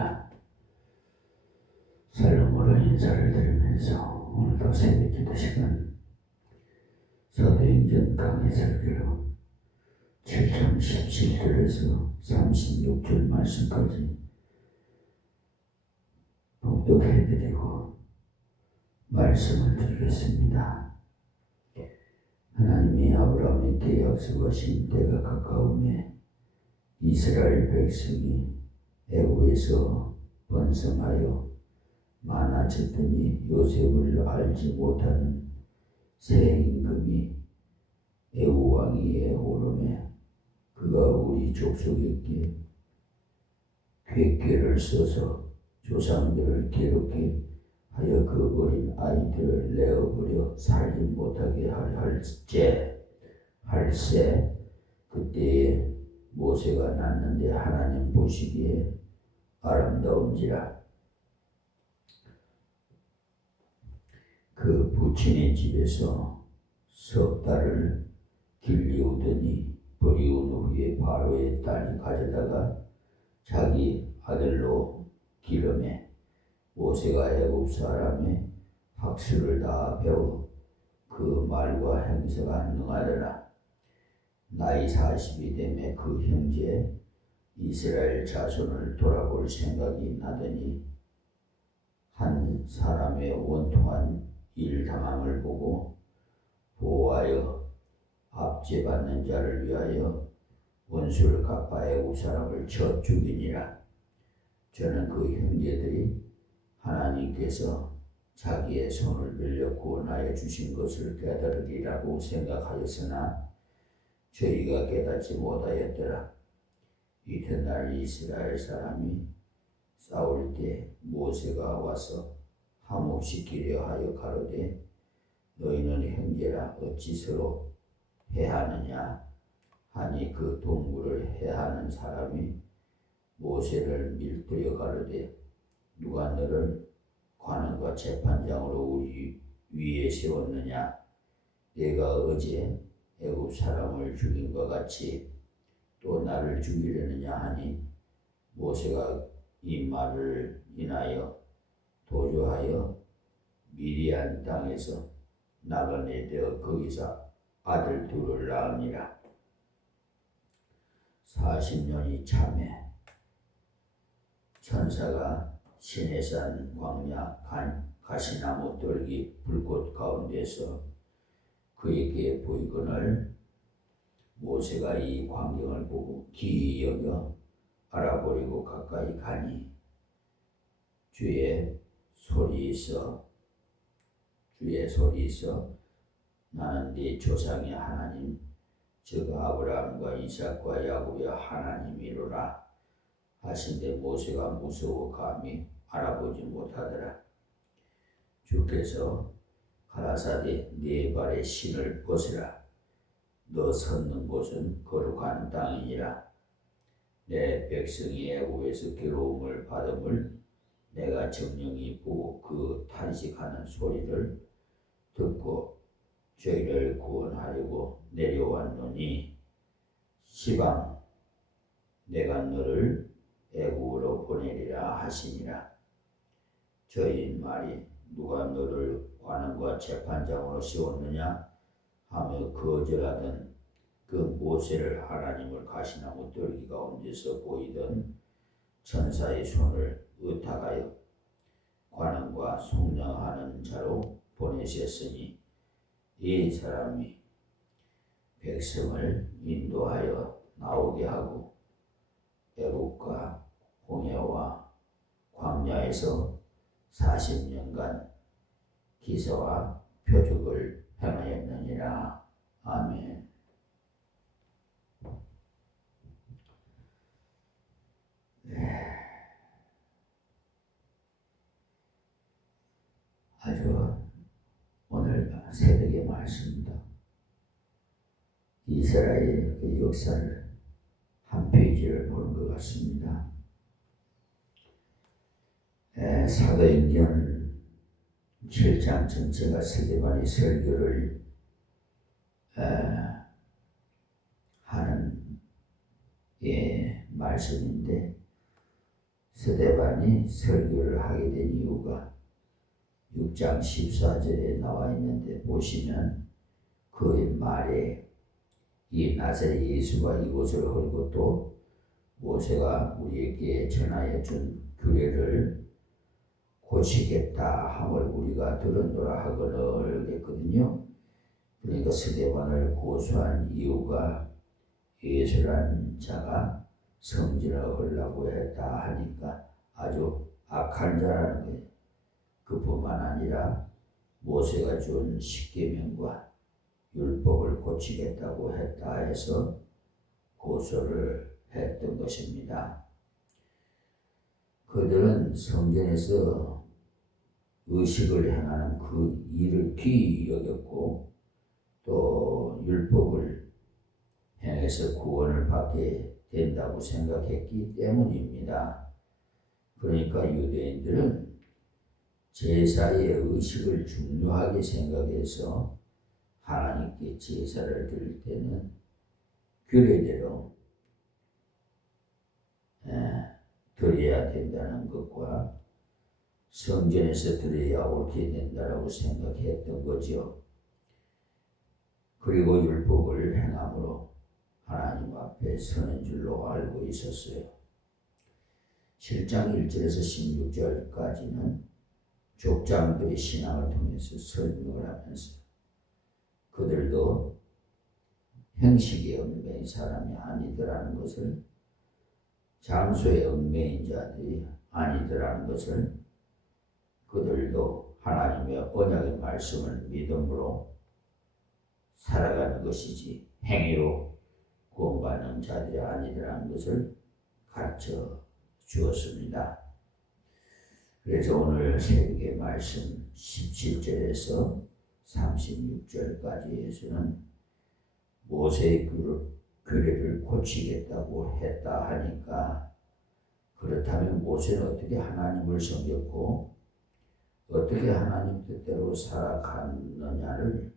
할렐루야. 살롬으로 인사를 드리면서 오늘도 새벽 기도 시간 사도행전 강해 설교로 7장 17절에서 36절 말씀까지 봉독해드리고 말씀을 드리겠습니다. 하나님이 아브라함에게 약속하신 때가 가까움에 이스라엘 백성이 애굽에서 번성하여 많아졌더니 요셉을 알지 못하는 새 임금이 애굽 왕위에 오르매 그가 우리 족속에게 궤계를 써서 조상들을 괴롭게 하여 그 어린 아이들을 내어버려 살지 못하게 할세 그때에 모세가 낳는데 하나님 보시기에 아름다운지라. 그 부친의 집에서 석 달을 길리우더니 버리운 후에 바로의 딸이 가져다가 자기 아들로 기르매 모세가 애굽 사람의 학술을 다 배워 그 말과 행세가 능하더라. 나이 40이 되매 그 형제 이스라엘 자손을 돌아볼 생각이 나더니 한 사람의 원통한 일당함을 보고 보호하여 압제받는 자를 위하여 원수를 갚아 애굽 사람을 쳐 죽이니라. 저는 그 형제들이 하나님께서 자기의 손을 빌려 구원하여 주신 것을 깨달으리라고 생각하였으나 저희가 깨닫지 못하였더라. 이튿날 이스라엘 사람이 싸울 때 모세가 와서 화목시키려 하여 가로되 너희는 형제라 어찌 서로 해하느냐 하니 그 동물을 해하는 사람이 모세를 밀들여 가로되 누가 너를 관원과 재판장으로 우리 위에 세웠느냐 내가 어제 애굽 사람을 죽인 것 같이 또 나를 죽이려느냐 하니 모세가 이 말을 인하여 도주하여 미디안 땅에서 나그네되어 거기서 아들 둘을 낳으니라. 40년이 참에 천사가 시내산 광야 가시나무 떨기 불꽃 가운데서 그에게 보이거늘 모세가 이 광경을 보고 기이 여겨 알아보려고 가까이 가니 주의 소리 있어 나는 네 조상의 하나님 즉 아브라함과 이삭과 야곱의 하나님이로라 하신데 모세가 무서워 감히 알아보지 못하더라. 주께서 가라사대 네 발의 신을 벗으라. 너 섰는 곳은 거룩한 땅이니라. 내 백성이 애굽에서 괴로움을 받음을 내가 정령이 보고 그 탄식하는 소리를 듣고 저희를 구원하려고 내려왔노니 시방 내가 너를 애굽으로 보내리라 하시니라. 저희 말이 누가 너를 관원과 재판장으로 세웠느냐 하며 거절하던 그 모세를 하나님을 가시나무 떨기 가운데서 보이던 천사의 손을 의탁하여 관원과 속량하는 자로 보내셨으니 이 사람이 백성을 인도하여 나오게 하고 애굽과 홍해와 광야에서 40년간 기사와 표적을 행하였느니라. 아멘. 아주 오늘 새벽의 말씀입니다. 이스라엘의 역사를 한 페이지를 보는 것 같습니다. 사도행전 7장 전체가 스데반의 설교를 하는 말씀인데 스데반이 설교를 하게 된 이유가 6장 14절에 나와 있는데 보시면 그의 말에 이 나사렛 예수가 이곳을 헐고 또 모세가 우리에게 전하여 준 규례를 고치겠다 함을 우리가 들었노라 하거늘 했거든요. 그러니까 스데반을 고소한 이유가 예수라는 자가 성전을 헐라고 했다 하니까 아주 악한 자라는 거예요. 그뿐만 아니라 모세가 준 십계명과 율법을 고치겠다고 했다 해서 고소를 했던 것입니다. 그들은 성전에서 의식을 행하는 그 일을 귀히 여겼고 또 율법을 행해서 구원을 받게 된다고 생각했기 때문입니다. 그러니까 유대인들은 제사의 의식을 중요하게 생각해서 하나님께 제사를 드릴 때는 규례대로 드려야 된다는 것과 성전에서 드려야 옳게 된다고 생각했던 거죠. 그리고 율법을 행함으로 하나님 앞에 서는 줄로 알고 있었어요. 7장 1절에서 16절까지는 족장들의 신앙을 통해서 설명을 하면서 그들도 형식의 얽매인 사람이 아니더라는 것을, 장소의 얽매인 자들이 아니더라는 것을, 그들도 하나님의 언약의 말씀을 믿음으로 살아가는 것이지 행위로 구원받는 자들이 아니더라는 것을 가르쳐 주었습니다. 그래서 오늘 새벽의 말씀 17절에서 36절까지에서는 모세의 규례를 고치겠다고 했다 하니까, 그렇다면 모세는 어떻게 하나님을 섬겼고 어떻게 하나님 뜻대로 살아갔느냐를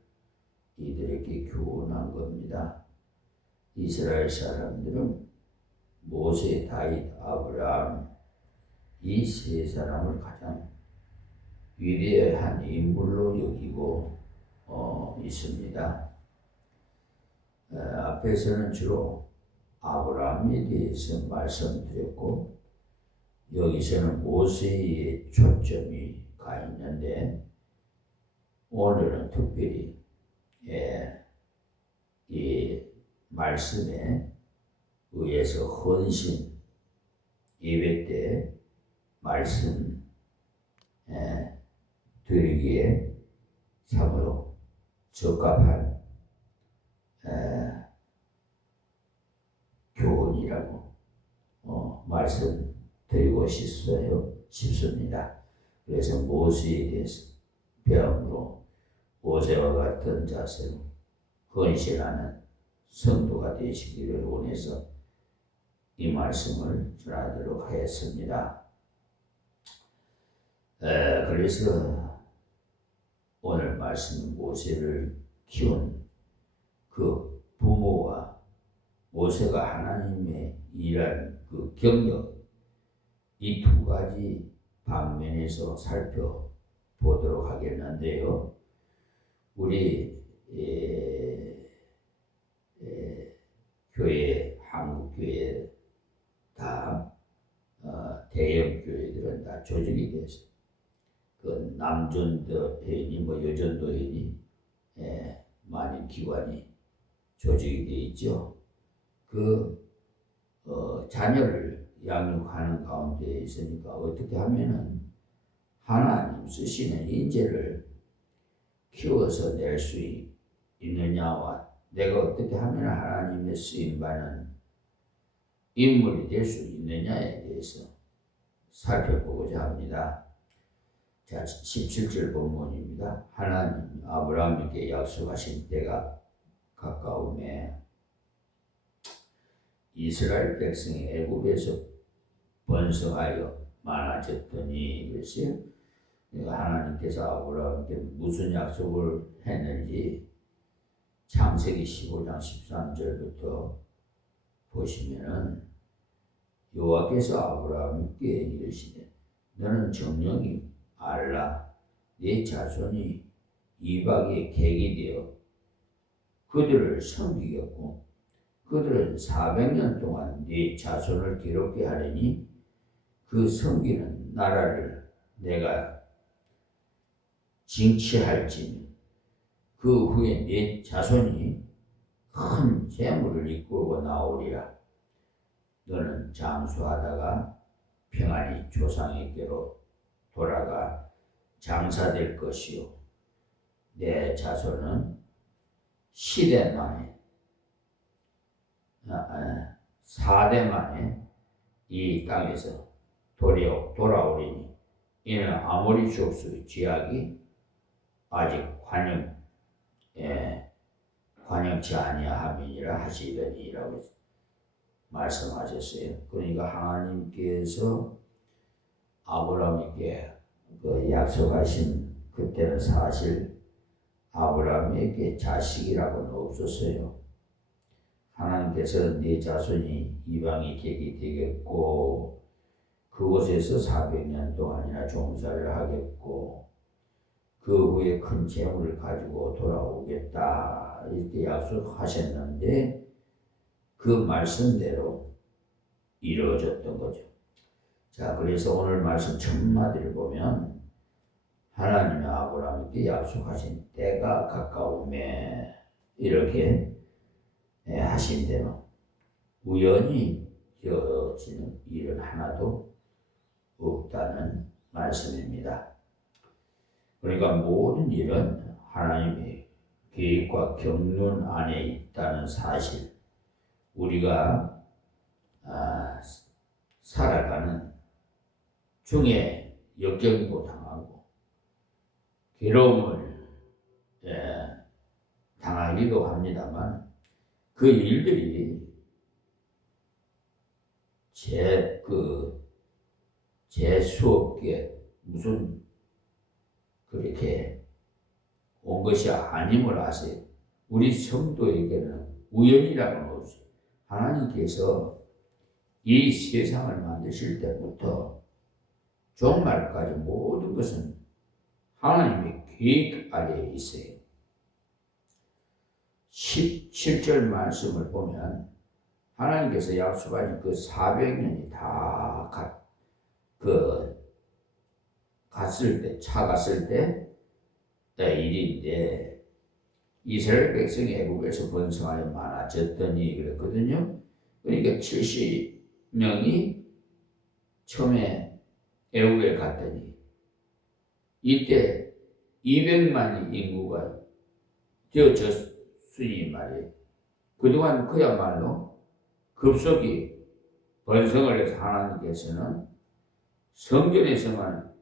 이들에게 교훈한 겁니다. 이스라엘 사람들은 모세, 다윗, 아브라함 이 세 사람을 가장 위대한 인물로 여기고 있습니다. 앞에서는 주로 아브라함에 대해서 말씀드렸고 여기서는 모세의 초점이 가 있는데 오늘은 특별히 이 말씀에 의해서 헌신 예배 때 말씀 드리기에 참으로 적합한 교훈이라고 말씀드리고 싶습니다. 그래서 모세에 대해서 배움으로 모세와 같은 자세로 헌신하는 성도가 되시기를 원해서 이 말씀을 전하도록 하였습니다. 그래서 오늘 말씀은 모세를 키운 그 부모와 모세가 하나님의 일한 그 경력, 이 두 가지 방면에서 살펴보도록 하겠는데요. 우리 교회, 한국교회 다 대형 교회들은 다 조직이 돼서 그 남전도 회원이 여전도 회원이 많은 기관이 조직이 되어 있죠. 그 자녀를 양육하는 가운데 있으니까 어떻게 하면은 하나님 쓰시는 인재를 키워서 낼 수 있느냐와 내가 어떻게 하면 하나님의 쓰임받는 인물이 될 수 있느냐에 대해서 살펴보고자 합니다. 자, 17절 본문입니다. 하나님 아브라함에게 약속하신 때가 가까움에 이스라엘 백성이 애굽에서 번성하여 많아졌더니, 그랬어요. 하나님께서 아브라함에게 무슨 약속을 했는지 창세기 15장 13절부터 보시면은 여호와께서 아브라함께 이르시되 너는 정령이 알라 네 자손이 이방의 객이 되어 그들을 섬기겠고 그들은 400년 동안 네 자손을 괴롭게 하려니 그 섬기는 나라를 내가 징치할지니 그 후에 네 자손이 큰 재물을 이끌고 나오리라. 너는 장수하다가 평안히 조상에게로 돌아가 장사될 것이요 내 자손은 시대 만에 4대 만에 이 땅에서 돌아오리니 이는 아모리 족속의 죄악이 아직 관영치 아니함이니라 하시더니라고 말씀하셨어요. 그러니까 하나님께서 아브라함에게 그 약속하신 그때는 사실 아브라함에게 자식이라고는 없었어요. 하나님께서 네 자손이 이방의 객이 되겠고 그곳에서 400년 동안이나 종사를 하겠고 그 후에 큰 재물을 가지고 돌아오겠다 이렇게 약속하셨는데 그 말씀대로 이루어졌던 거죠. 자, 그래서 오늘 말씀 첫마디를 보면 하나님이 아브라함에게 약속하신 때가 가까우매 이렇게 하신 대로 우연히 되어지는 일은 하나도 없다는 말씀입니다. 그러니까 모든 일은 하나님의 계획과 경륜 안에 있다는 사실, 우리가 살아가는 중에 역경도 당하고 괴로움을 당하기도 합니다만 그 일들이 재수없게 무슨 그렇게 온 것이 아님을 아세요. 우리 성도에게는 우연이라고는 없어요. 하나님께서 이 세상을 만드실 때부터 종말까지 모든 것은 하나님의 계획 아래에 있어요. 17절 말씀을 보면 하나님께서 약속하신 그 400년이 다 차갔을 때 일인데 이스라엘 백성이 애국에서 번성하여 많아졌더니 그랬거든요. 그러니까 70명이 처음에 애국에 갔더니 이때 200만의 인구가 되어졌으니 말이에요. 그동안 그야말로 급속히 번성을 해서 하나님께서는 성전에서만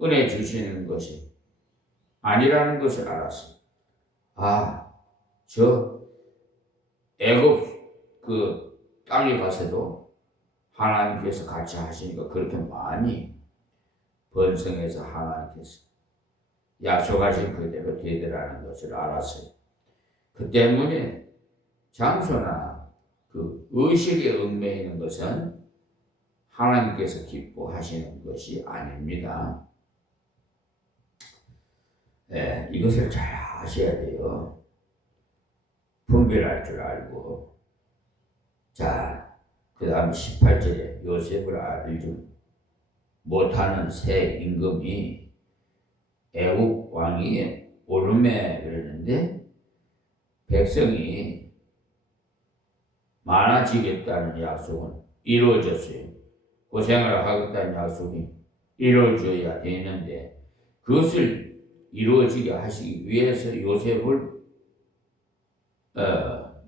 은혜 주시는 것이 아니라는 것을 알았어요. 저 애굽 그 땅에 가서도 하나님께서 같이 하시니까 그렇게 많이 번성해서 하나님께서 약속하신 그대로 되더라는 것을 알았어요. 그 때문에 장소나 그 의식에 얽매이는 것은 하나님께서 기뻐하시는 것이 아닙니다. 이것을 잘 아셔야 돼요. 분별할 줄 알고. 자, 그 다음 18절에 요셉을 알지 못하는 새 임금이 애국 왕위에 오르매 그러는데 백성이 많아지겠다는 약속은 이루어졌어요. 고생을 하겠다는 약속이 이루어져야 되는데 그것을 이루어지게 하시기 위해서 요셉을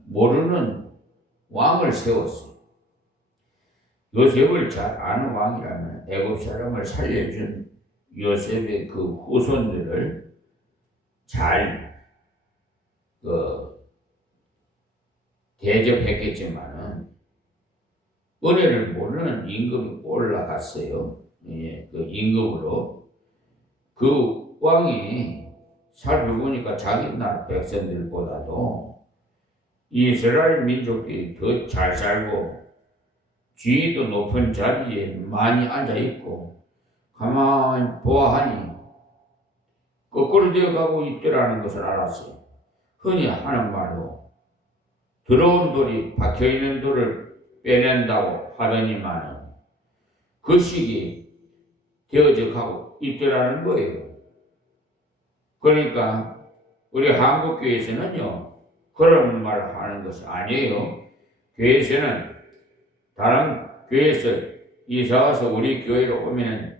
모르는 왕을 세웠어요. 요셉을 잘 아는 왕이라면 애굽 사람을 살려준 요셉의 그 후손들을 잘 대접했겠지만은 은혜를 모르는 임금이 올라갔어요. 그 임금으로 그 왕이 살펴보니까 자기 나라 백성들보다도 이스라엘 민족들이 더 잘 살고 지위도 높은 자리에 많이 앉아있고 가만히 보아하니 거꾸로 되어가고 있더라는 것을 알았어요. 흔히 하는 말로 더러운 돌이 박혀있는 돌을 빼낸다고 하더니만은 그 시기 되어져 가고 있더라는 거예요. 그러니까 우리 한국교회에서는요 그런 말을 하는 것이 아니에요. 교회에서는 다른 교회에서 이사와서 우리 교회로 오면은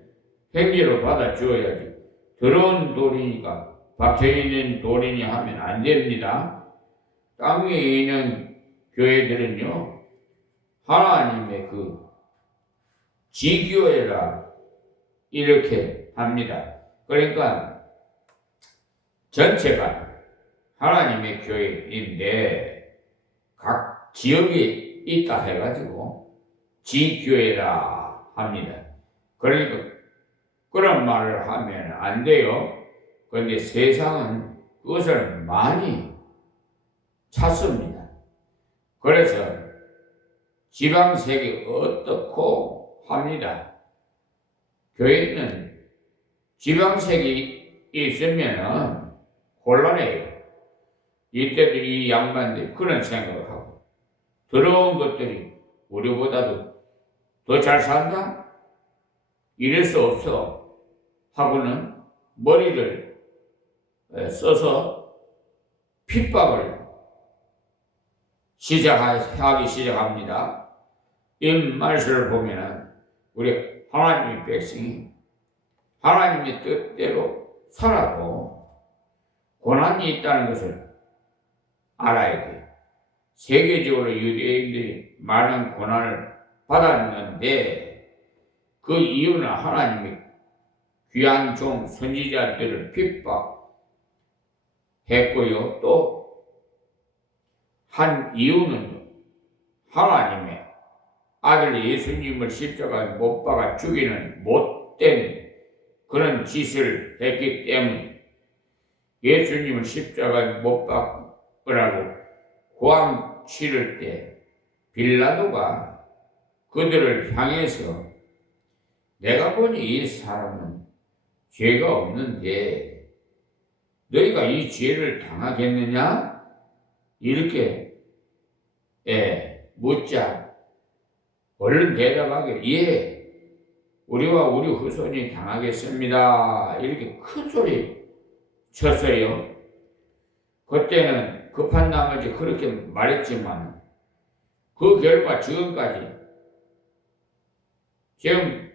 행위로 받아 주어야지 더러운 돌이니까 박혀있는 돌이니 하면 안 됩니다. 땅 위에 있는 교회들은요 하나님의 그 지교회라 이렇게 합니다. 그러니까 전체가 하나님의 교회인데 각 지역에 있다 해가지고 지교회라 합니다. 그러니까 그런 말을 하면 안 돼요. 그런데 세상은 그것을 많이 찾습니다. 그래서 지방색이 어떻고 합니다. 교회는 지방색이 있으면 곤란해요. 이때도 이 양반들이 그런 생각을 하고 더러운 것들이 우리보다도 더 잘 산다? 이럴 수 없어 하고는 머리를 써서 핍박을 하기 시작합니다. 이 말씀을 보면 우리 하나님의 백성이 하나님의 뜻대로 살아도 고난이 있다는 것을 알아야 돼요. 세계적으로 유대인들이 많은 고난을 받았는데 그 이유는 하나님의 귀한 종 선지자들을 핍박했고요. 또 한 이유는 하나님의 아들 예수님을 십자가에 못 박아 죽이는 못된 그런 짓을 했기 때문에 예수님을 십자가에 못 박으라고 고함 치를 때 빌라도가 그들을 향해서 내가 보니 이 사람은 죄가 없는데 너희가 이 죄를 당하겠느냐? 이렇게 묻자 얼른 대답하기를 예, 우리와 우리 후손이 당하겠습니다. 이렇게 큰 소리 쳤어요. 그때는 급한 나머지 그렇게 말했지만 그 결과 지금까지 지금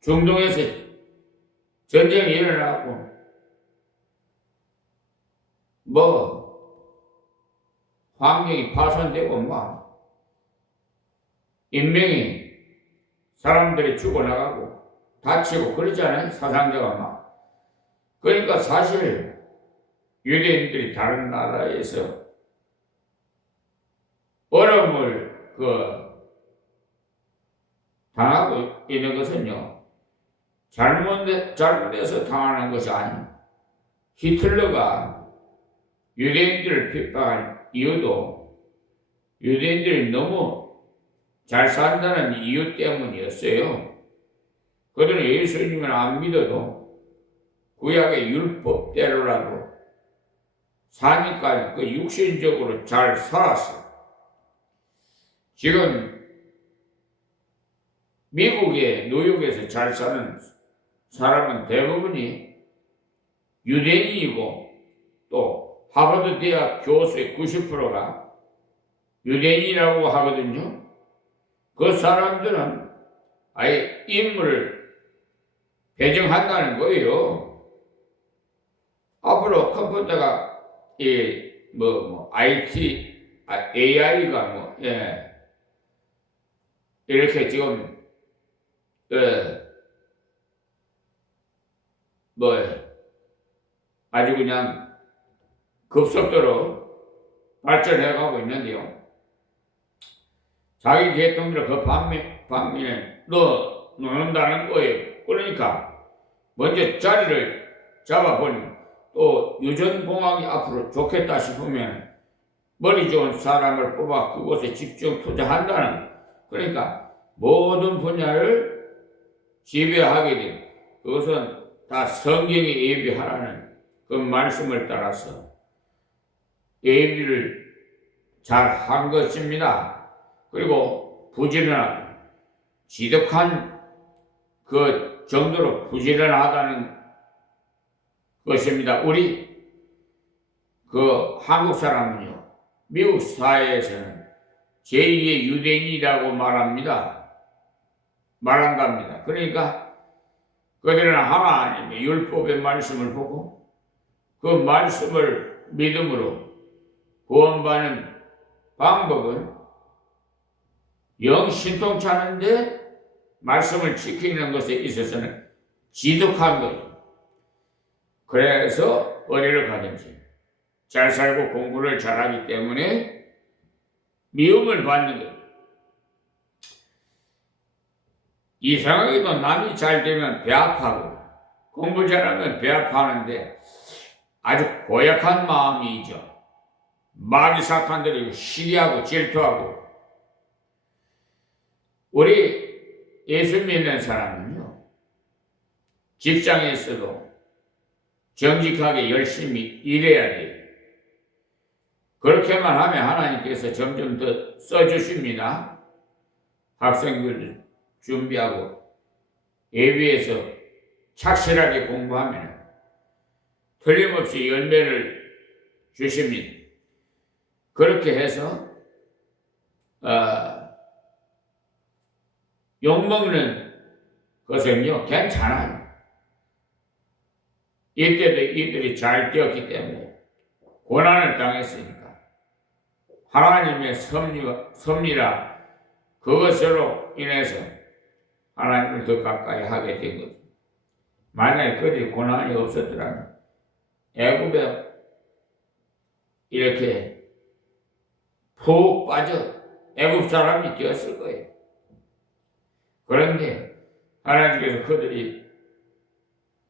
중동에서 전쟁이 일어나고 환경이 파손되고 인명이 사람들이 죽어나가고 다치고 그러잖아요. 사상자가 그러니까 사실 유대인들이 다른 나라에서 어려움을 당하고 있는 것은요 잘못해서 당하는 것이 아니에요. 히틀러가 유대인들을 핍박한 이유도 유대인들이 너무 잘 산다는 이유 때문이었어요. 그들은 예수님을 안 믿어도 구약의 율법대로라도 사니까 그 육신적으로 잘 살았어요. 지금 미국의 뉴욕에서 잘 사는 사람은 대부분이 유대인이고 또 하버드 대학 교수의 90%가 유대인이라고 하거든요. 그 사람들은 아예 인물을 배정한다는 거예요. 앞으로 컴퓨터가 IT, AI가 이렇게 지금 아주 그냥 급속도로 발전해가고 있는데요. 자기 계통들을 그 반면에 놓는다는 거예요. 그러니까 먼저 자리를 잡아보니 또 유전공학이 앞으로 좋겠다 싶으면 머리 좋은 사람을 뽑아 그곳에 집중 투자한다는, 그러니까 모든 분야를 지배하게 된, 그것은 다 성경이 예비하라는 그 말씀을 따라서 예비를 잘 한 것입니다. 그리고 부지런하고 지독한 그 정도로 부지런하다는 것입니다. 우리 그 한국 사람은요, 미국 사회에서는 제2의 유대인이라고 말한답니다. 그러니까 그들은 하나님의 율법의 말씀을 보고 그 말씀을 믿음으로 구원받는 방법은 영 신통치 않은데 말씀을 지키는 것에 있어서는 지독한 거예요. 그래서 어디를 가든지 잘 살고 공부를 잘하기 때문에 미움을 받는 거예요. 이상하게도 남이 잘 되면 배 아파하고 공부 잘하면 배 아파하는데 아주 고약한 마음이죠. 마귀 사탄들이 시기하고 질투하고. 우리 예수 믿는 사람은요, 직장에 있어도 정직하게 열심히 일해야 돼요. 그렇게만 하면 하나님께서 점점 더 써주십니다. 학생들 준비하고 예비해서 착실하게 공부하면 틀림없이 열매를 주십니다. 그렇게 해서 욕먹는 것은요 괜찮아요. 이때도 이들이 잘 되었기 때문에 고난을 당했으니까 하나님의 섭리라 그것으로 인해서 하나님을 더 가까이 하게 된 거죠. 만약에 그들이 고난이 없었더라면 애굽에 이렇게 푹 빠져 애굽 사람이 되었을 거예요. 그런데 하나님께서 그들이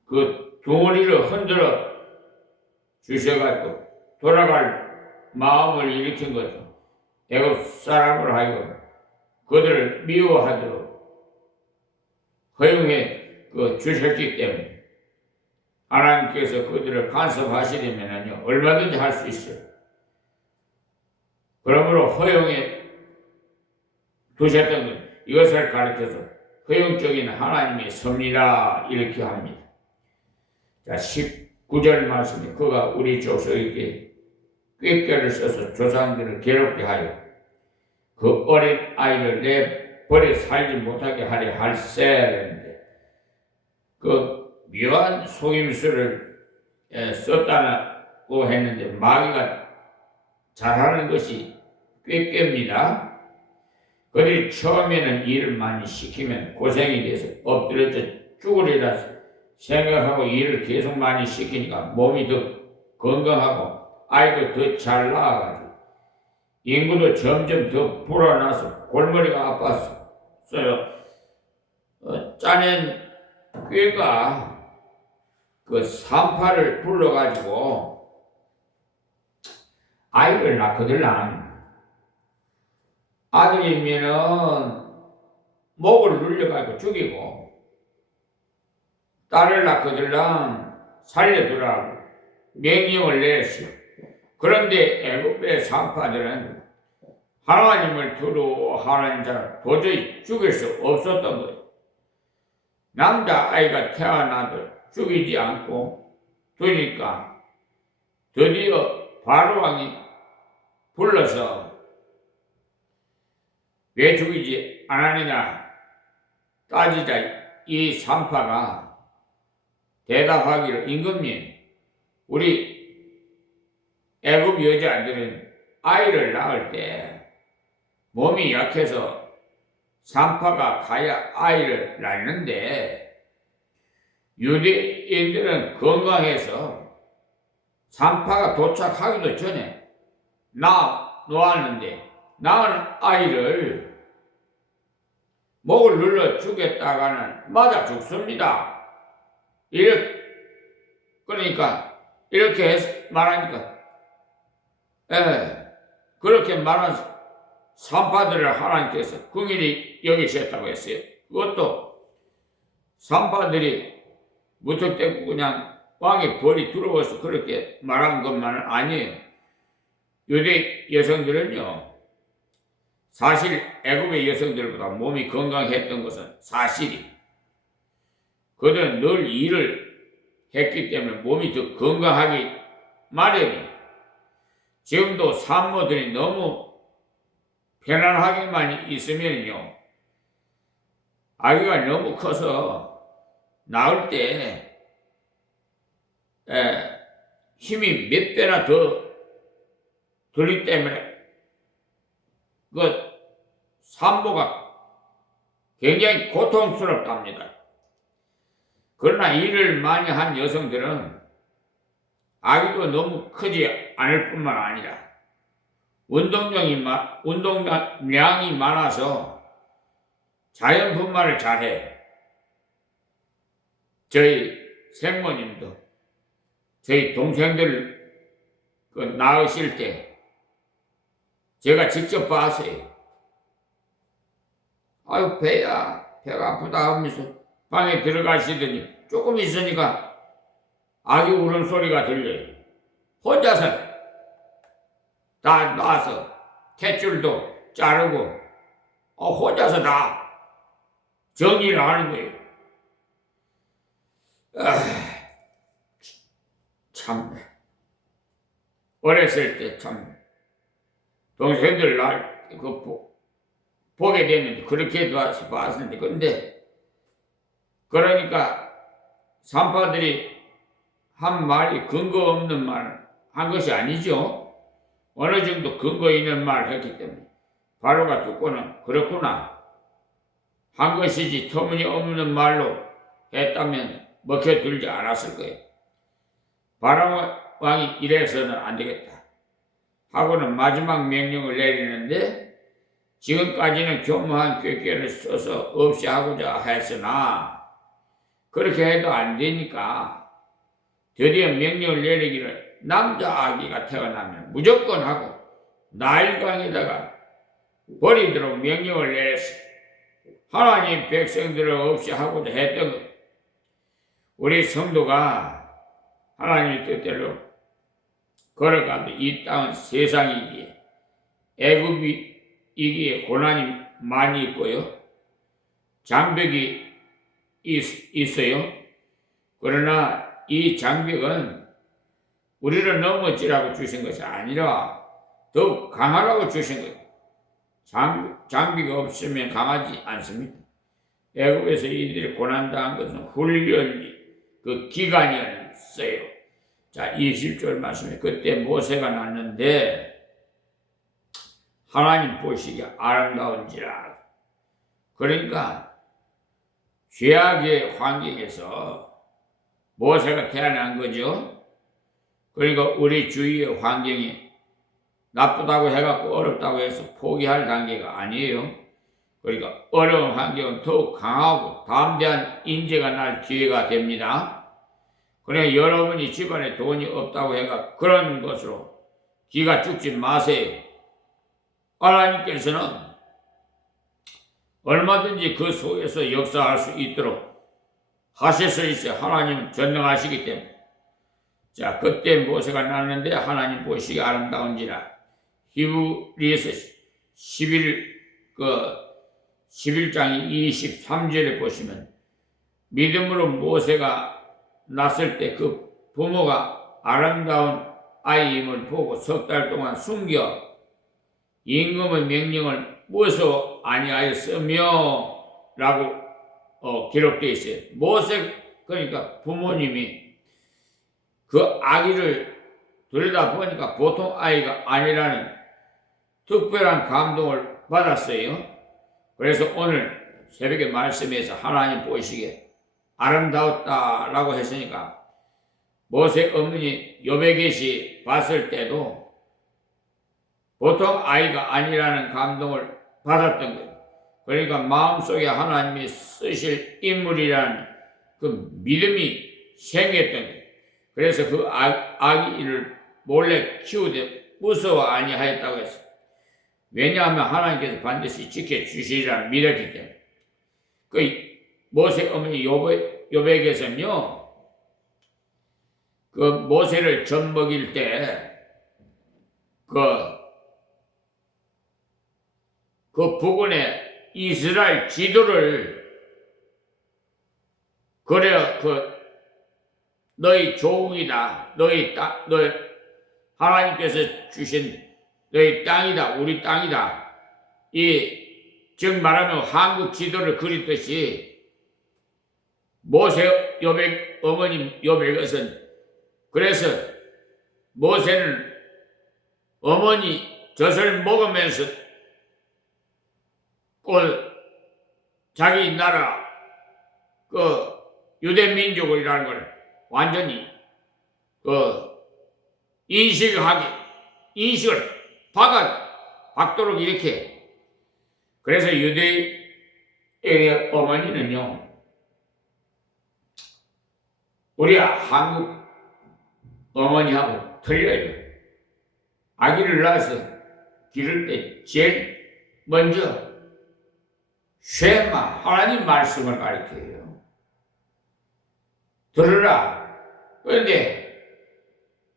그 둥어리를 흔들어 주셔가지고 돌아갈 마음을 일으킨 거죠. 애굽 사람을 하여금 그들을 미워하도록 허용해 주셨기 때문에 하나님께서 그들을 간섭하시려면요 얼마든지 할 수 있어요. 그러므로 허용해 두셨던 것, 이것을 가르쳐서 허용적인 하나님의 섭리라 이렇게 합니다. 자, 19절 말씀에 그가 우리 조상에게 꾀결을 써서 조상들을 괴롭게 하여 그 어린 아이를 내버려 살지 못하게 하려 할세인데 그 묘한 속임수를 썼다고 했는데 마귀가 잘하는 것이 꾀꾀입니다. 그들이 처음에는 일을 많이 시키면 고생이 돼서 엎드려져 죽으리라 생각하고 일을 계속 많이 시키니까 몸이 더 건강하고 아이도 더 잘 나아가지고 인구도 점점 더 불어나서 골머리가 아팠어요. 짜낸 꾀가 그 산파를 불러가지고 아이를 낳거들랑 아들이면은 목을 눌려가지고 죽이고 딸을 낳거들랑 살려두라고 명령을 내렸어요. 그런데 애굽의 산파들은 하나님을 두려워하는 자를 도저히 죽일 수 없었던 거예요. 남자아이가 태어나도 죽이지 않고 두니까 드디어 바로왕이 불러서 왜 죽이지 않았느냐 따지자 이 산파가 대답하기를 임금님, 우리 애굽 여자들은 아이를 낳을 때 몸이 약해서 산파가 가야 아이를 낳는데 유대인들은 건강해서 산파가 도착하기도 전에 놓았는데 낳은 아이를 목을 눌러 죽였다가는 맞아 죽습니다. 그러니까 이렇게 말하니까 그렇게 말한 산파들을 하나님께서 긍휼히 여기셨다고 했어요. 그것도 산파들이 무턱대고 그냥 왕의 벌이 들어와서 그렇게 말한 것만은 아니에요. 유대 여성들은요, 사실 애굽의 여성들보다 몸이 건강했던 것은 사실이. 그들은 늘 일을 했기 때문에 몸이 더 건강하기 마련이에요. 지금도 산모들이 너무 편안하게만 있으면요, 아기가 너무 커서 낳을 때 힘이 몇 배나 더 들기 때문에 그 산모가 굉장히 고통스럽답니다. 그러나 일을 많이 한 여성들은 아기도 너무 크지 않을 뿐만 아니라 운동량이 많아서 자연 분만을 잘해. 저희 생모님도 저희 동생들 낳으실 때 제가 직접 봤어요. 아유, 배가 아프다 하면서 방에 들어가시더니 조금 있으니까 아기 울음소리가 들려요. 혼자서 다 놔서 탯줄도 자르고 혼자서 다 정리를 하는 거예요. 참 어렸을 때 참 동생들 날 보게 됐는데 그렇게 봤는데, 근데 그러니까 산파들이 한 말이 근거 없는 말 한 것이 아니죠. 어느 정도 근거 있는 말을 했기 때문에 바로가 듣고는 그렇구나 한 것이지, 터무니없는 말로 했다면 먹혀들지 않았을 거예요. 바로 왕이 이래서는 안 되겠다 하고는 마지막 명령을 내리는데, 지금까지는 교묘한 꾀를 써서 없이 하고자 했으나 그렇게 해도 안 되니까 드디어 명령을 내리기를, 남자 아기가 태어나면 무조건 하고 나일강에다가 버리도록 명령을 내렸어요. 하나님 백성들을 없이 하고자 했던 것. 우리 성도가 하나님의 뜻대로 걸어가도 이 땅은 세상이기에, 애굽이기에 고난이 많이 있고요, 장벽이 있어요. 그러나 이 장벽은 우리를 넘어지라고 주신 것이 아니라 더욱 강하라고 주신 거예요. 장비가 없으면 강하지 않습니다. 애굽에서 이들이 고난당한 것은 훈련이 그 기간이었어요. 자, 20절 말씀에 그때 모세가 났는데 하나님 보시기에 아름다운지라. 그러니까 죄악의 환경에서 모세가 태어난 거죠. 그러니까 우리 주위의 환경이 나쁘다고 해갖고 어렵다고 해서 포기할 단계가 아니에요. 그러니까 어려운 환경은 더욱 강하고 담대한 인재가 날 기회가 됩니다. 그러니까 여러분이 집안에 돈이 없다고 해가 그런 것으로 기가 죽지 마세요. 하나님께서는 얼마든지 그 속에서 역사할 수 있도록 하실 수 있어요. 하나님은 전능하시기 때문에. 자, 그때 모세가 났는데 하나님 보시기 아름다운지라. 히브리서 11장이 23절에 보시면 믿음으로 모세가 났을 때 그 부모가 아름다운 아이임을 보고 석 달 동안 숨겨 임금의 명령을 무서워 아니하였으며 라고 기록되어 있어요. 모세, 그러니까 부모님이 그 아기를 들여다보니까 보통 아이가 아니라는 특별한 감동을 받았어요. 그래서 오늘 새벽에 말씀에서 하나님 보시기에 아름다웠다라고 했으니까 모세 어머니 요베겟이 봤을 때도 보통 아이가 아니라는 감동을 받았던 거예요. 그러니까 마음속에 하나님이 쓰실 인물이라는 그 믿음이 생겼던 거예요. 그래서 그 아기를 몰래 키우되 무서워 아니하였다고 했어요. 왜냐하면 하나님께서 반드시 지켜주시리라 믿었기 때문에. 그 모세 어머니 요백에서는요, 그 모세를 젖 먹일 때 그 부근에 이스라엘 지도를 그래 너희 조국이다, 너희 하나님께서 주신 너희 땅이다, 우리 땅이다. 즉 말하면 한국 지도를 그리듯이 모세 어머님 요백것은 그래서 모세는 어머니 젖을 먹으면서 자기 나라 유대 민족이라는 걸 완전히 인식을 받도록 이렇게. 그래서 유대의 어머니는요, 우리 한국 어머니하고 틀려요. 아기를 낳아서 기를 때 제일 먼저 쉐마 하나님 말씀을 가르쳐요. 들으라. 그런데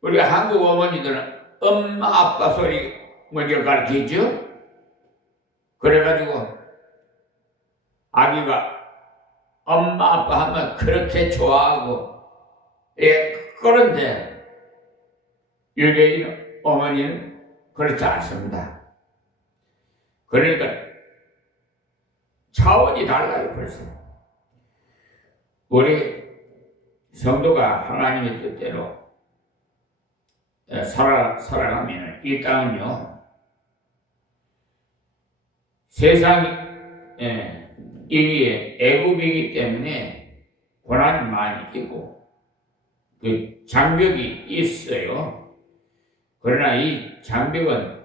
우리 한국 어머니들은 엄마 아빠 소리 먼저 가르치죠. 그래가지고 아기가 엄마 아빠 하면 그렇게 좋아하고, 그런데 유대인 어머니는 그렇지 않습니다. 그러니까 차원이 달라요. 벌써 우리 성도가 하나님의 뜻대로 살아가면 이 땅은요, 세상 이게 애굽이기 때문에 고난이 많이 있고 그 장벽이 있어요. 그러나 이 장벽은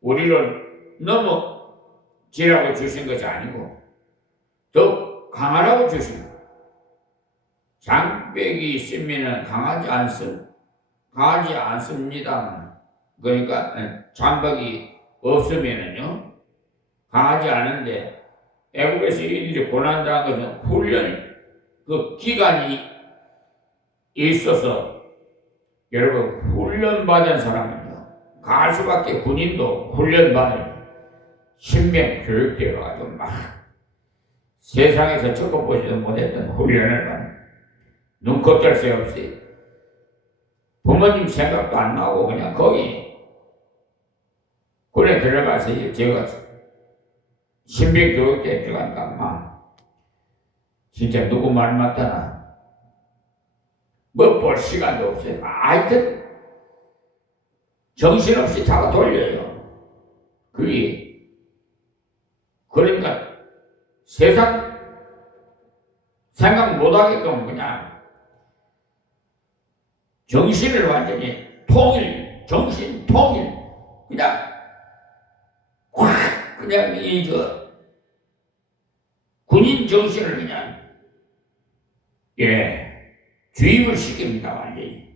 우리를 넘어지라고 주신 것이 아니고 더 강하라고 주신 거예요. 장벽이 있으면 강하지 않습니다만, 그러니까 장벽이 없으면은요 강하지 않은데, 애국에서 이들이 고난당한 것은 훈련 그 기간이 있어서, 여러분 훈련받은 사람은요 갈 수밖에, 군인도 훈련받은 신명 교육되어 가지고 막 세상에서 겪어보지도 못했던 훈련을 받는, 눈곱될 새 없이 부모님 생각도 안 나고 그냥 거기 군에 들어가서 제가 신병 교육대 들어간다. 막 진짜 누구 말 맞다나 뭐 볼 시간도 없어요. 하여튼 정신없이 잡아 돌려요. 그게 그러니까 세상 생각 못하게끔 그냥 정신을 완전히 정신 통일, 그냥 확 그냥 군인 정신을 그냥 주입을 시킵니다, 완전히.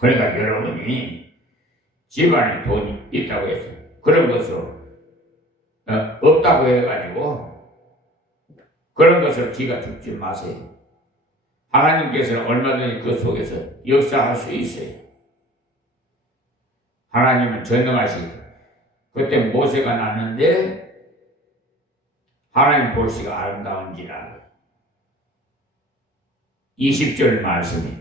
그러니까 여러분이 집안에 돈이 있다고 해서 그런 것을 없다고 해가지고 그런 것을 기가 죽지 마세요. 하나님께서는 얼마든지 그 속에서 역사할 수 있어요. 하나님은 전능하시고, 그때 모세가 났는데 하나님 볼시가 아름다운지라 20절 말씀이.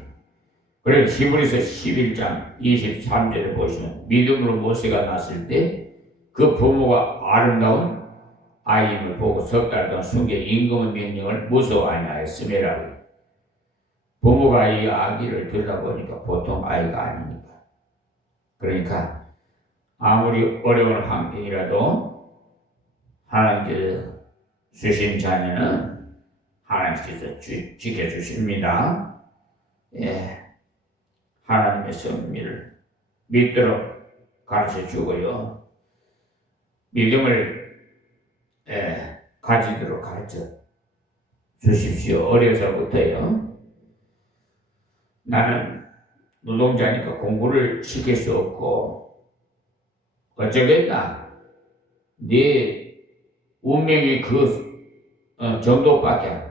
그래서 히브리서 11장 23절에 보시면 믿음으로 모세가 났을 때 그 부모가 아름다운 아이임을 보고 석 달 동안 숨겨 임금의 명령을 무서워 아니하였음이라고. 부모가 이 아기를 들여다보니까 보통 아이가 아닙니다. 그러니까 아무리 어려운 환경이라도 하나님께서 주신 자녀는 하나님께서 지켜주십니다. 하나님의 섭리를 믿도록 가르쳐주고요. 믿음을 가지도록 가르쳐 주십시오. 어려서부터요. 나는 노동자니까 공부를 시킬 수 없고 어쩌겠나. 네 운명이 정도밖에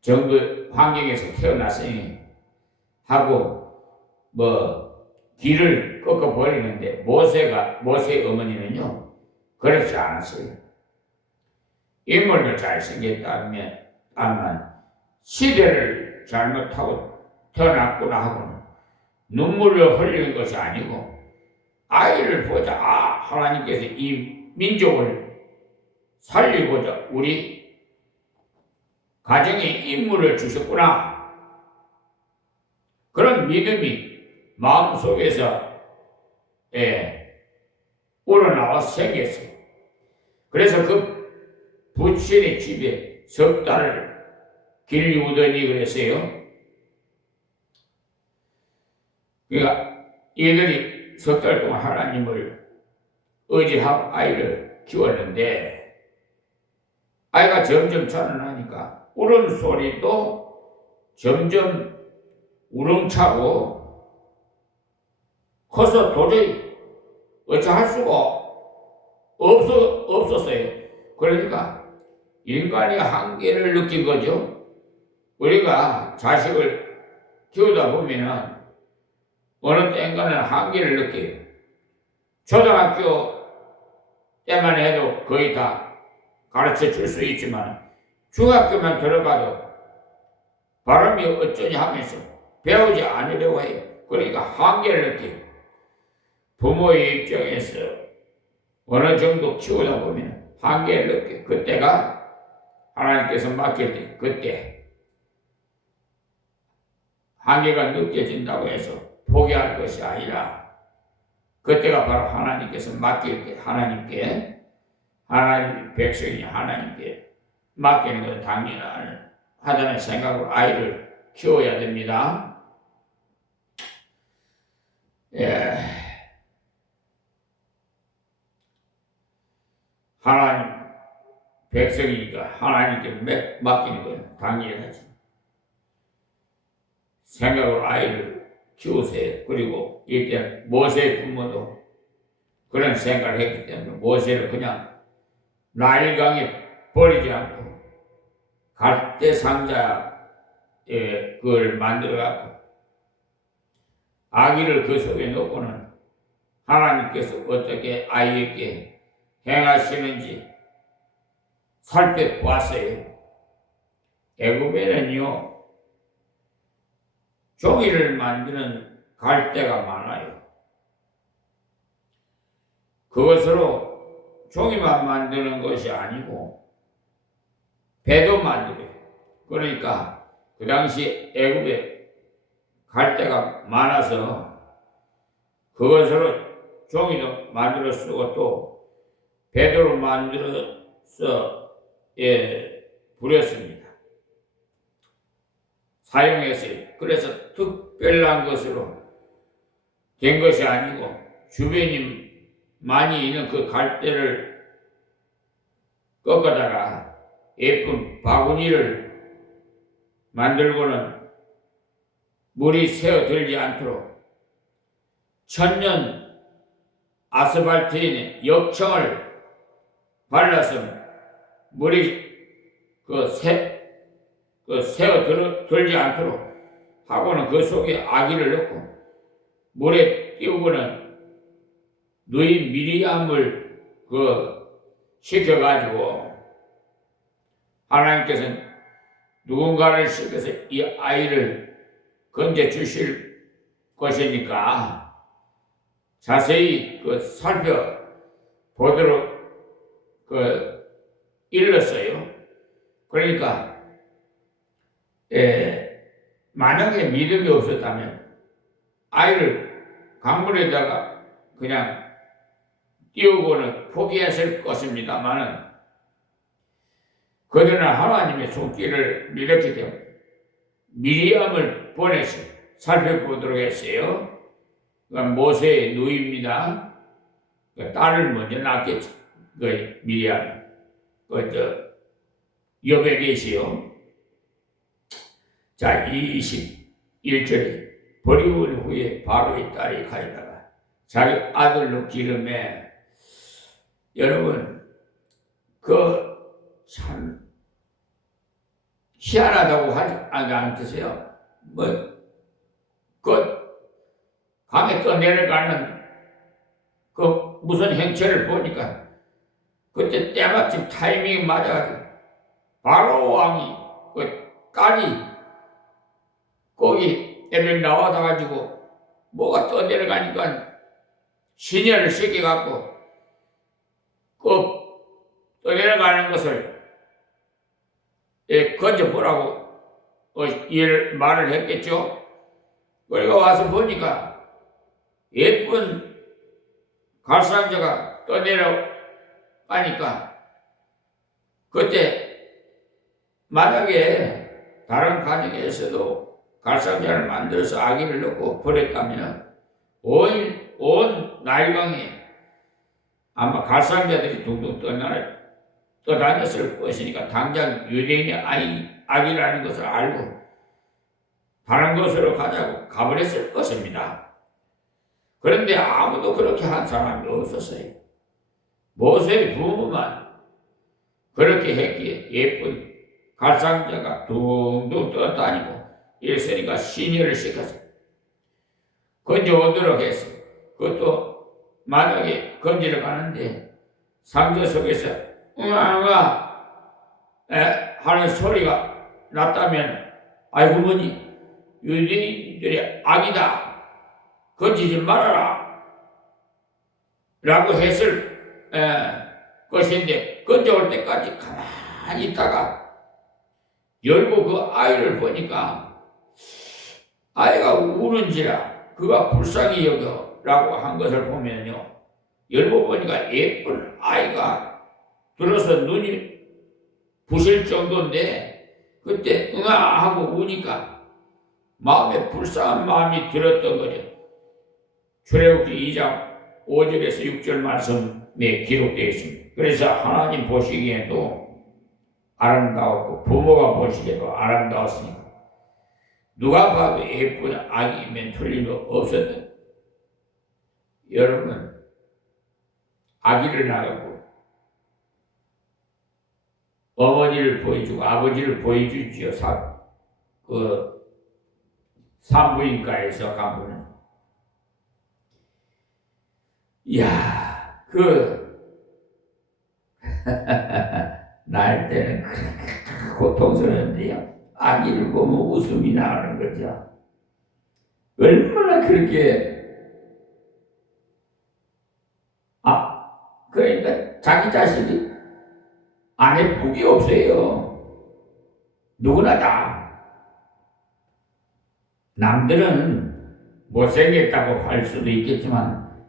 정도 환경에서 태어났으니 하고 길을 꺾어 버리는데 모세의 어머니는요 그렇지 않았어요. 인물도 잘생겼다면 시대를 잘못하고 태어났구나 하고는 눈물을 흘리는 것이 아니고 아이를 보자 하나님께서 이 민족을 살리고자 우리 가정에 인물을 주셨구나 그런 믿음이 마음속에서 우러나와서 생겼어요. 그래서 그 부친의 집에 석 달을 길리우더니 그랬어요. 그러니까 얘들이 석 달 동안 하나님을 의지하고 아이를 키웠는데 아이가 점점 자라나니까 울음소리도 점점 우렁차고 커서 도저히 어찌할 수가 없었어요. 그러니까 인간이 한계를 느낀 거죠. 우리가 자식을 키우다 보면은 어느 때인가는 한계를 느껴요. 초등학교 때만 해도 거의 다 가르쳐 줄 수 있지만 중학교만 들어가도 발음이 어쩌냐 하면서 배우지 않으려고 해요. 그러니까 한계를 느껴요. 부모의 입장에서 어느 정도 키우다 보면 한계를 느껴요. 그때가 하나님께서 맡길 때 그때 한계가 느껴진다고 해서 포기할 것이 아니라 그때가 바로 하나님께서 맡길 때 하나님 백성이 하나님께 맡기는 것은 당연하다는 생각으로 아이를 키워야 됩니다. 하나님 백성이니까 하나님께 맡기는 것은 당연하지. 생각으로 아이를 키우세요. 그리고 이때 모세의 부모도 그런 생각을 했기 때문에 모세를 그냥 나일강에 버리지 않고 갈대 상자에 그걸 만들어 갖고 아기를 그 속에 넣고는 하나님께서 어떻게 아이에게 행하시는지 살펴보았어요. 애굽에는요 종이를 만드는 갈대가 많아요. 그것으로 종이만 만드는 것이 아니고 배도 만들어요. 그러니까 그 당시 애굽에 갈대가 많아서 그것으로 종이도 만들어 쓰고 또 배도로 만들어서 부렸습니다. 사용했어요. 그래서 특별한 것으로 된 것이 아니고 주변이 많이 있는 그 갈대를 꺾어다가 예쁜 바구니를 만들고는 물이 새어들지 않도록 천년 아스팔트에 역청을 발라서 물이 새어들지 않도록 하고는 그 속에 아기를 넣고 물에 띄우고는 누이 미리암을 시켜가지고 하나님께서는 누군가를 시켜서 이 아이를 건져 주실 것이니까 자세히 살펴보도록 일렀어요. 그러니까 만약에 믿음이 없었다면 아이를 강물에다가 그냥 띄우고는 포기했을 것입니다만은 그들은 하나님의 손길을 믿었기 때문에 미리암을 보내서 살펴보도록 했어요. 그러니까 모세의 누이입니다. 딸을 먼저 낳겠죠. 미리암, 옆에 계시요. 자, 21절에 버리고 후에 바로의 딸이 가져다가 자기 아들로 기름에 여러분, 참 희한하다고 하지 않겠어요? 강에 떠내려가는 무슨 행체를 보니까 그때 때마침 타이밍이 맞아가지고 바로 왕이 딸이 거기 애들 나와가지고 뭐가 떠내려가니까 신혈을 시켜갖고 떠내려가는 것을 건져보라고 말을 했겠죠. 그리고 와서 보니까 예쁜 갈상자가 떠내려가니까 그때 만약에 다른 가정에서도 갈상자를 만들어서 아기를 넣고 버렸다면 온 나일강에 아마 갈상자들이 둥둥 떠다녔을 것이니까 당장 유대인의 아기라는 것을 알고 다른 곳으로 가자고 가버렸을 것입니다. 그런데 아무도 그렇게 한 사람이 없었어요. 모세의 부모만 그렇게 했기에 예쁜 갈상자가 둥둥 떠다니고 이랬으니까 신혈을 시켜서 건져오도록 했어. 그것도 만약에 건지러 가는데 상자 속에서 응아응아 하는 소리가 났다면 아이고 뭐니 유대인들의 악이다 건지지 말아라 라고 했을 것인데 건져올 때까지 가만히 있다가 열고 그 아이를 보니까 아이가 우는지라 그가 불쌍히 여겨 라고 한 것을 보면요 열고 보니까 예쁜 아이가 들어서 눈이 부실 정도인데 그때 응아 하고 우니까 마음에 불쌍한 마음이 들었던 거죠. 출애굽기 2장 5절에서 6절 말씀에 기록되어 있습니다. 그래서 하나님 보시기에도 아름다웠고 부모가 보시기에도 아름다웠으니까 누가 봐도 예쁜 아기면 틀림이 없었던 여러분 아기를 낳고 어머니를 보여주고 아버지를 보여주지요. 산부인과에서 가보면 이야 낳을 때는 그렇게 고통스러운데요 아기를 보면 웃음이 나오는 거죠. 얼마나 그렇게 그러니까 자기 자식이 안에 복이 없어요. 누구나 다. 남들은 못생겼다고 할 수도 있겠지만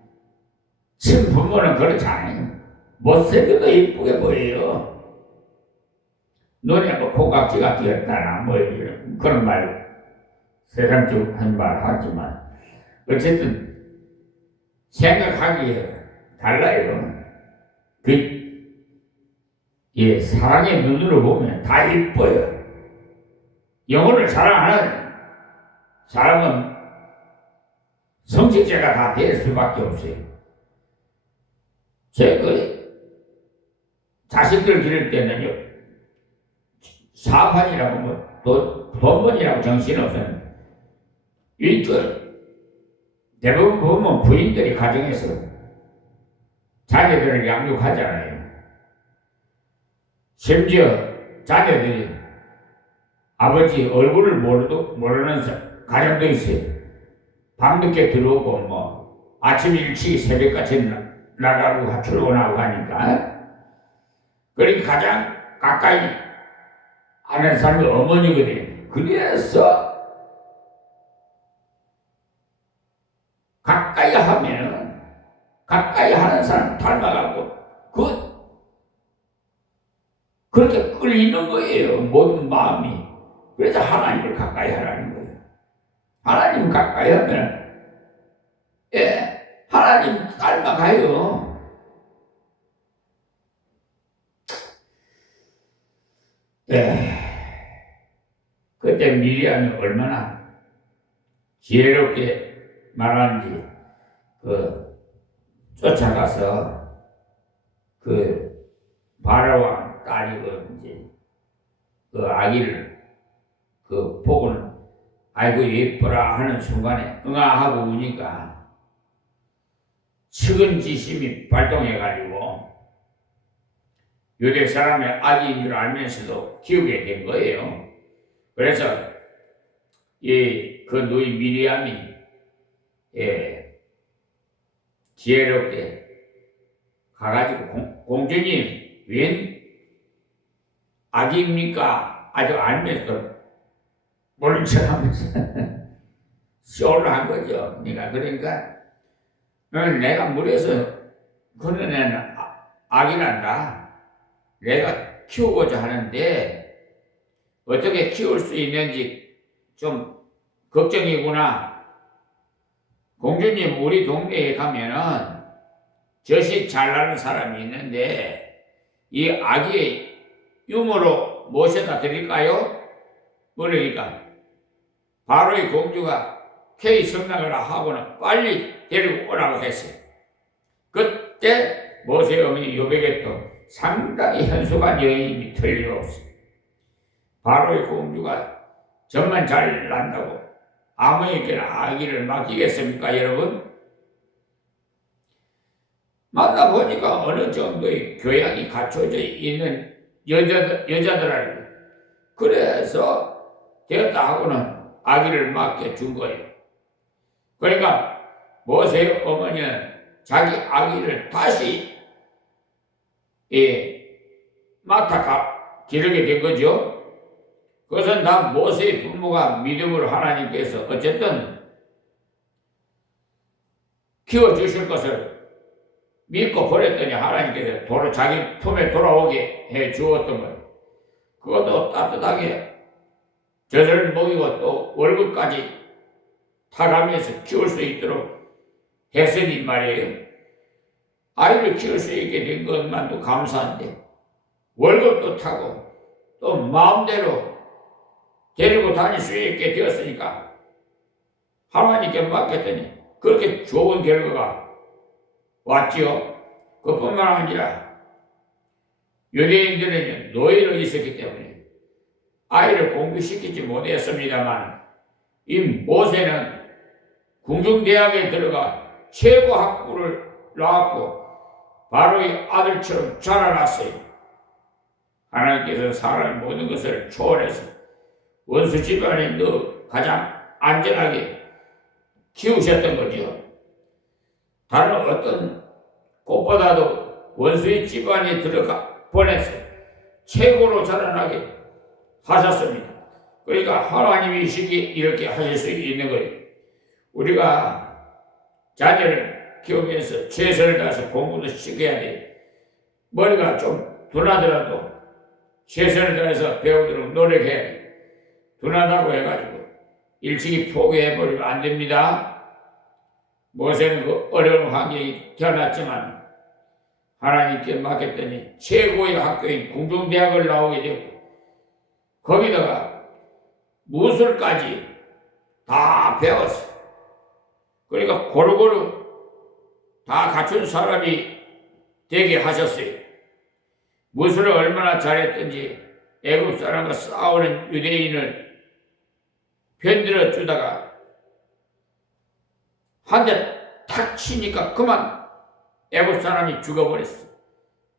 친부모는 그렇지 않아요. 못생겨도 예쁘게 보여요. 눈에 뭐 콩깍지가 끼었다나 뭐 그런 말 세상적으로 한 말 하지만 어쨌든 생각하기에 달라요. 사랑의 눈으로 보면 다 예뻐요. 영혼을 사랑하는 사람은 성직자가 다 될 수밖에 없어요. 제가 자식들 기를 때는요, 사업하니라고 돈번이라고 정신없었는데, 대부분 보면 부인들이 가정에서 자녀들을 양육하잖아요. 심지어 자녀들이 아버지 얼굴을 모르는 가정도 있어요. 밤늦게 들어오고 아침 일찍 새벽까지 나가고 출근하고 하니까 그러니까 가장 가까이 하는 사람이 어머니거든요. 그래서 가까이 하면은 가까이 하는 사람 닮아가고 그렇게 끌리는 거예요. 모든 마음이. 그래서 하나님을 가까이 하라는 거예요. 하나님 가까이 하면 하나님 닮아가요. 그때 미리암이 얼마나 지혜롭게 말하는지 쫓아가서 그 바로왕 딸이 이제 그 아기를 그 보고는 아이고 예뻐라 하는 순간에 응아하고 우니까 측은지심이 발동해가지고 유대 사람의 아기인 줄 알면서도 키우게 된 거예요. 그래서 그 누이 미리암이 지혜롭게 가가지고 공주님 웬 아기입니까? 아주 알면서도 모른 척하면서 쇼를 한 거죠. 그러니까 내가 물에서 건너내는 아기란다. 내가 키우고자 하는데 어떻게 키울 수 있는지 좀 걱정이구나. 공주님 우리 동네에 가면은 젖이 잘 나는 사람이 있는데 이 아기의 유모로 모셔다 드릴까요? 그러니까 바로 이 공주가 K 성낙을 하고는 빨리 데리고 오라고 했어요. 그때 모세 어머니 요백에 또 상당히 현수가 여인이 틀림없어요. 바로 이 공주가 정말 잘 난다고 아무에게나 아기를 맡기겠습니까 여러분? 만나보니까 어느 정도의 교양이 갖춰져 있는 여자들을 그래서 되었다 하고는 아기를 맡겨준 거예요. 그러니까 모세 어머니는 자기 아기를 다시 맡아 기르게 된 거죠. 그것은 다 모세의 부모가 믿음으로 하나님께서 어쨌든 키워주실 것을 믿고 버렸더니 하나님께서 자기 품에 돌아오게 해 주었던 거예요. 그것도 따뜻하게 젖을 먹이고 또 월급까지 타가면서 키울 수 있도록 했으니 말이에요. 아이를 키울 수 있게 된 것만도 감사한데 월급도 타고 또 마음대로 데리고 다닐 수 있게 되었으니까 하나님께 맡겼더니 그렇게 좋은 결과가 왔지요. 그뿐만 아니라 유대인들은 노예로 있었기 때문에 아이를 공부시키지 못했습니다만 이 모세는 궁중대학에 들어가 최고 학부를 나왔고 바로 이 아들처럼 자라났어요. 하나님께서 사람의 모든 것을 초월해서 원수 집안에 넣어 가장 안전하게 키우셨던 거죠. 다른 어떤 꽃보다도 원수의 집안에 들어가 보내서 최고로 자라나게 하셨습니다. 그러니까 하나님이시기에 이렇게 하실 수 있는 거예요. 우리가 자녀를 키우면서 최선을 다해서 공부도 시켜야 돼요. 머리가 좀 둔하더라도 최선을 다해서 배우도록 노력해야 돼요. 둔하다고 해가지고 일찍이 포기해버리면 안 됩니다. 모세는 그 어려운 환경이 태어났지만 하나님께 맡겼더니 최고의 학교인 궁중대학을 나오게 되고 거기다가 무술까지 다 배웠어. 그러니까 고루고루 다 갖춘 사람이 되게 하셨어요. 무술을 얼마나 잘했든지 애굽 사람과 싸우는 유대인을 편들어 주다가 한 대 탁 치니까 그만 애굽 사람이 죽어버렸어.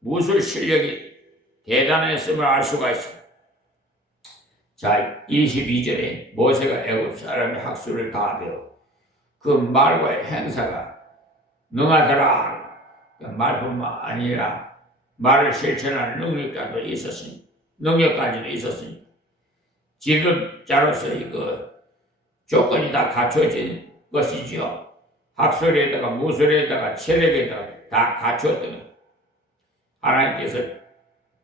무술 실력이 대단했음을 알 수가 있어. 자, 22절에 모세가 애굽 사람의 학술을 다 배워 그 말과의 행사가 능하더라. 말뿐만 아니라 말을 실천하는 능력까지도 있었으니 지도자로서의 그 조건이 다 갖춰진 것이지요. 학술에다가 무술에다가 체력에다가 다 갖추었던 거예요. 하나님께서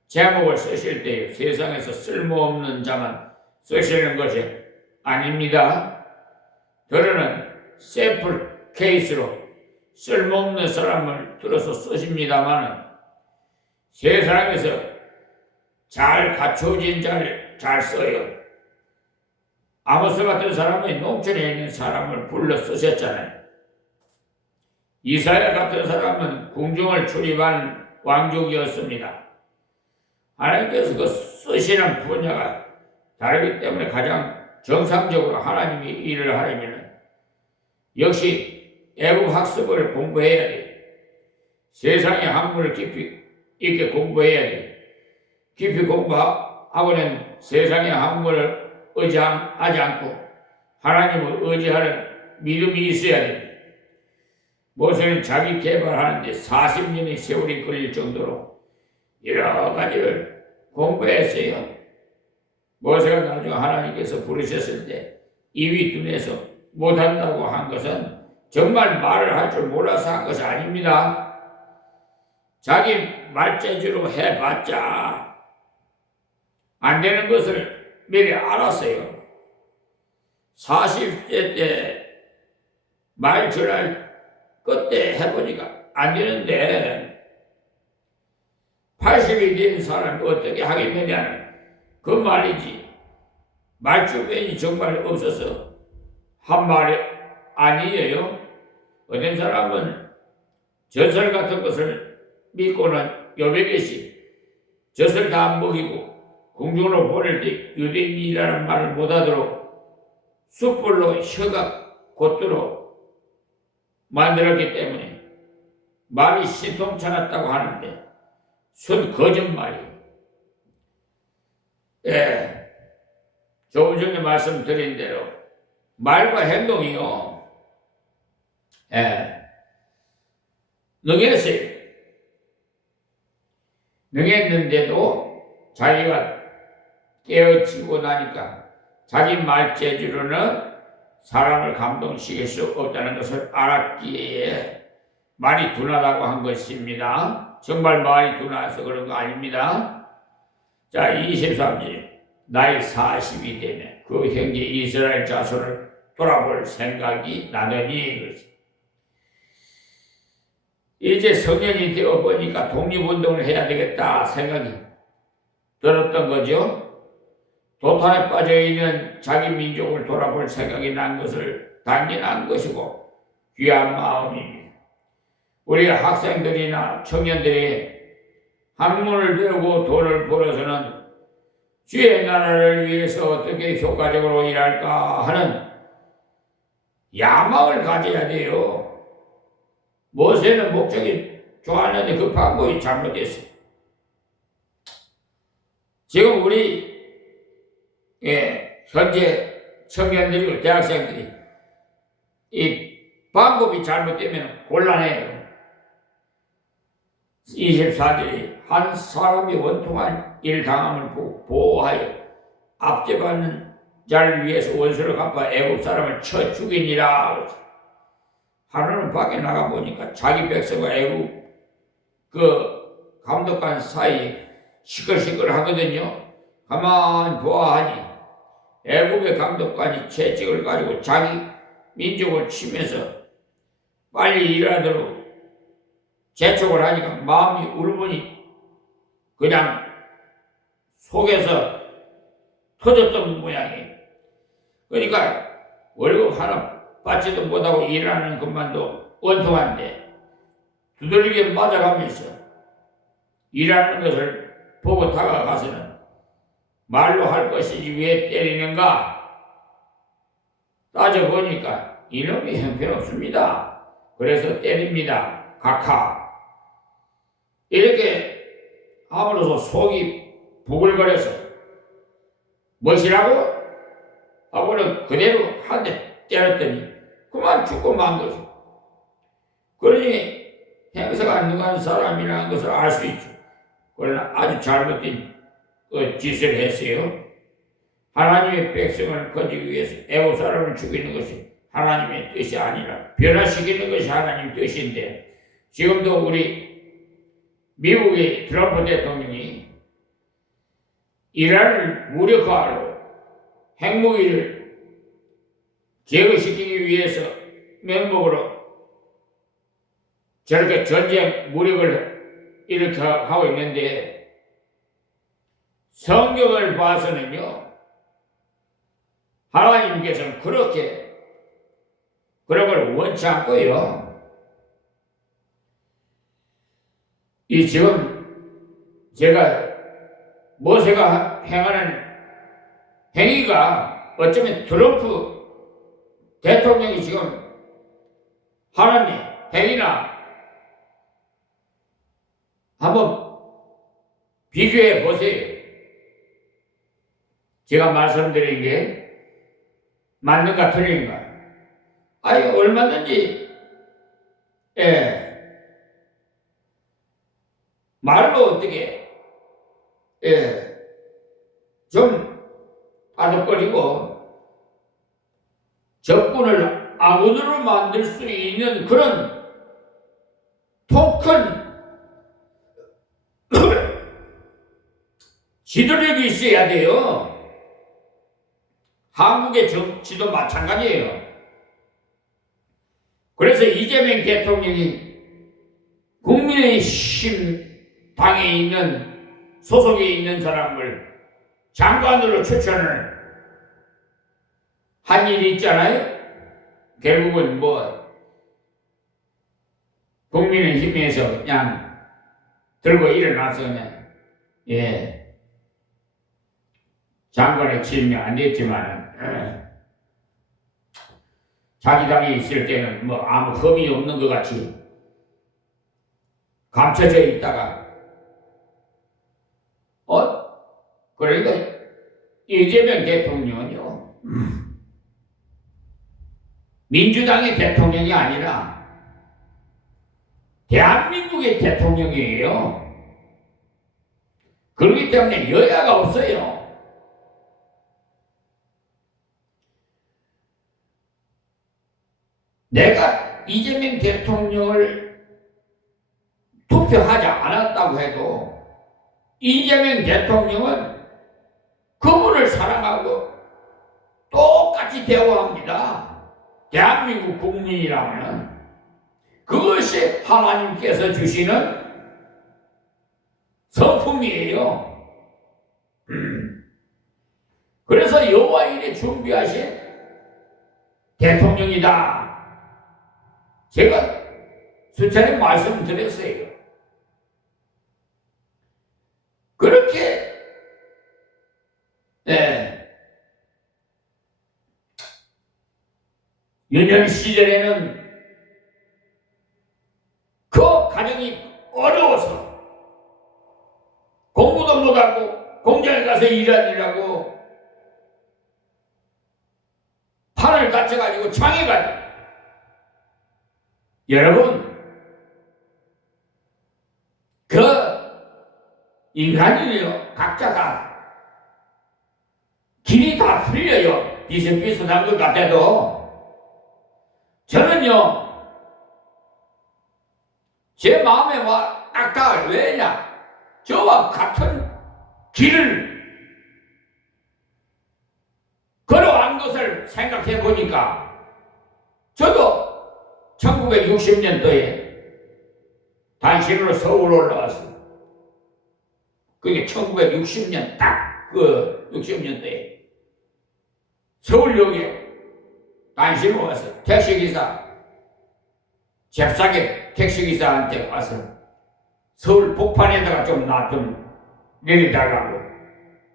제목을 쓰실 때 세상에서 쓸모없는 자만 쓰시는 것이 아닙니다. 들어는 샘플 케이스로 쓸모없는 사람을 들어서 쓰십니다만 세상에서 잘 갖춰진 자를 잘 써요. 아모스 같은 사람이 농촌에 있는 사람을 불러 쓰셨잖아요. 이사야 같은 사람은 궁중을 출입한 왕족이었습니다. 하나님께서 그 쓰시는 분야가 다르기 때문에 가장 정상적으로 하나님이 일을 하려면 역시 애국 학습을 공부해야 돼. 세상의 학문을 깊이 있게 공부해야 돼. 깊이 공부하고는 세상의 학문을 의지하지 않고 하나님을 의지하는 믿음이 있어야 됩니다. 모세는 자기 개발하는데 40년의 세월이 걸릴 정도로 여러 가지를 공부했어요. 모세가 나중에 하나님께서 부르셨을 때 입이 둔해서 못한다고 한 것은 정말 말을 할 줄 몰라서 한 것이 아닙니다. 자기 말재주로 해봤자 안 되는 것을 미리 알았어요. 40세 때 말 전할 그때 해보니까 안 되는데 80이 된 사람이 어떻게 하겠느냐는 그 말이지. 말주변이 정말 없어서 한 말이 아니에요. 어떤 사람은 젖을 같은 것을 믿고는 여백개씩 젖을 다 먹이고 궁중으로 보낼 때 유대인이라는 말을 못하도록 숯불로 혀가 곧도록 만들었기 때문에 말이 신통찮았다고 하는데 순 거짓말이에요. 예, 조금 전에 말씀드린 대로 말과 행동이요. 예, 능했어요. 능했는데도 자기가 깨어지고 나니까 자기 말재주로는 사람을 감동시킬 수 없다는 것을 알았기에 말이 둔하다고 한 것입니다. 정말 말이 둔해서 그런 거 아닙니다. 자, 23절. 나이 40이 되면 그 형제 이스라엘 자손을 돌아볼 생각이 나더니 이제 성년이 되어 보니까 독립운동을 해야 되겠다 생각이 들었던 거죠. 도탄에 빠져있는 자기 민족을 돌아볼 생각이 난 것을 당연한 것이고 귀한 마음입니다. 우리 학생들이나 청년들이 학문을 배우고 돈을 벌어서는 주의 나라를 위해서 어떻게 효과적으로 일할까 하는 야망을 가져야 돼요. 모세는 목적이 좋았는데 그 방법이 잘못됐어요. 지금 우리 현재 청년들이고 대학생들이 이 방법이 잘못되면 곤란해요. 24절이 한 사람이 원통한 일 당함을 보호하여 압제받는 자를 위해서 원수를 갚아 애국 사람을 쳐 죽이니라. 하루는 밖에 나가보니까 자기 백성과 애국 그 감독관 사이에 시끌시끌 하거든요. 가만 보아하니 애국의 감독관이 채찍을 가지고 자기 민족을 치면서 빨리 일하도록 재촉을 하니까 마음이 울분이 그냥 속에서 터졌던 모양이에요. 그러니까 월급 하나 받지도 못하고 일하는 것만도 원통한데 두들기게 맞아가면서 일하는 것을 보고 다가가서는 말로 할 것이지 왜 때리는가? 따져보니까 이놈이 형편없습니다. 그래서 때립니다. 각하. 이렇게 함으로써 속이 부글거려서 멋이라고? 하고는 그대로 한 대 때렸더니 그만 죽고 만 거죠. 그러니 행사가 안 능한 사람이라는 것을 알 수 있죠. 그러나 아주 잘못된 짓을 했어요. 하나님의 백성을 건지기 위해서 애국 사람을 죽이는 것이 하나님의 뜻이 아니라 변화시키는 것이 하나님의 뜻인데 지금도 우리 미국의 트럼프 대통령이 이란을 무력화하고 핵무기를 제거시키기 위해서 명목으로 저렇게 전쟁 무력을 일으켜하고 있는데 성경을 봐서는요 하나님께서는 그렇게 그런 걸 원치 않고요 이 지금 제가 모세가 행하는 행위가 어쩌면 트럼프 대통령이 지금 하는 행위나 한번 비교해 보세요. 제가 말씀드린 게 맞는가 틀린가. 아니 얼마든지 말로 어떻게 좀 아득거리고 적군을 아군으로 만들 수 있는 그런 통큰 지도력이 있어야 돼요. 한국의 정치도 마찬가지예요. 그래서 이재명 대통령이 국민의힘 당에 있는 소속에 있는 사람을 장관으로 추천을 한 일이 있잖아요. 결국은 국민의힘에서 그냥 들고 일어나서 그냥 장관에 지명이 안 됐지만 자기 당에 있을 때는 아무 흠이 없는 것 같이 감춰져 있다가 그러니까 이재명 대통령은요 민주당의 대통령이 아니라 대한민국의 대통령이에요. 그렇기 때문에 여야가 없어요. 내가 이재명 대통령을 투표하지 않았다고 해도 이재명 대통령은 그분을 사랑하고 똑같이 대우합니다. 대한민국 국민이라면 그것이 하나님께서 주시는 성품이에요. 그래서 여호와 일에 준비하신 대통령이다. 제가 수차례 말씀드렸어요. 그렇게 유년 시절에는 그 가정이 어려워서 공부도 못하고 공장에 가서 일하느라고 팔을 다쳐가지고 장애가 여러분 그 인간이요 각자가 길이 다 틀려요. 비슷비슷한 것 같아도 저는요 제 마음에 와 딱 닿아요. 왜냐 저와 같은 길을 걸어간 것을 생각해 보니까 저도 1960년도에 단신으로 서울 올라왔어요. 그게 1960년 딱 그 60년도에 서울역에 단신으로 와서 택시기사 잽싸게 택시기사한테 와서 서울 복판에다가 좀 내려달라고.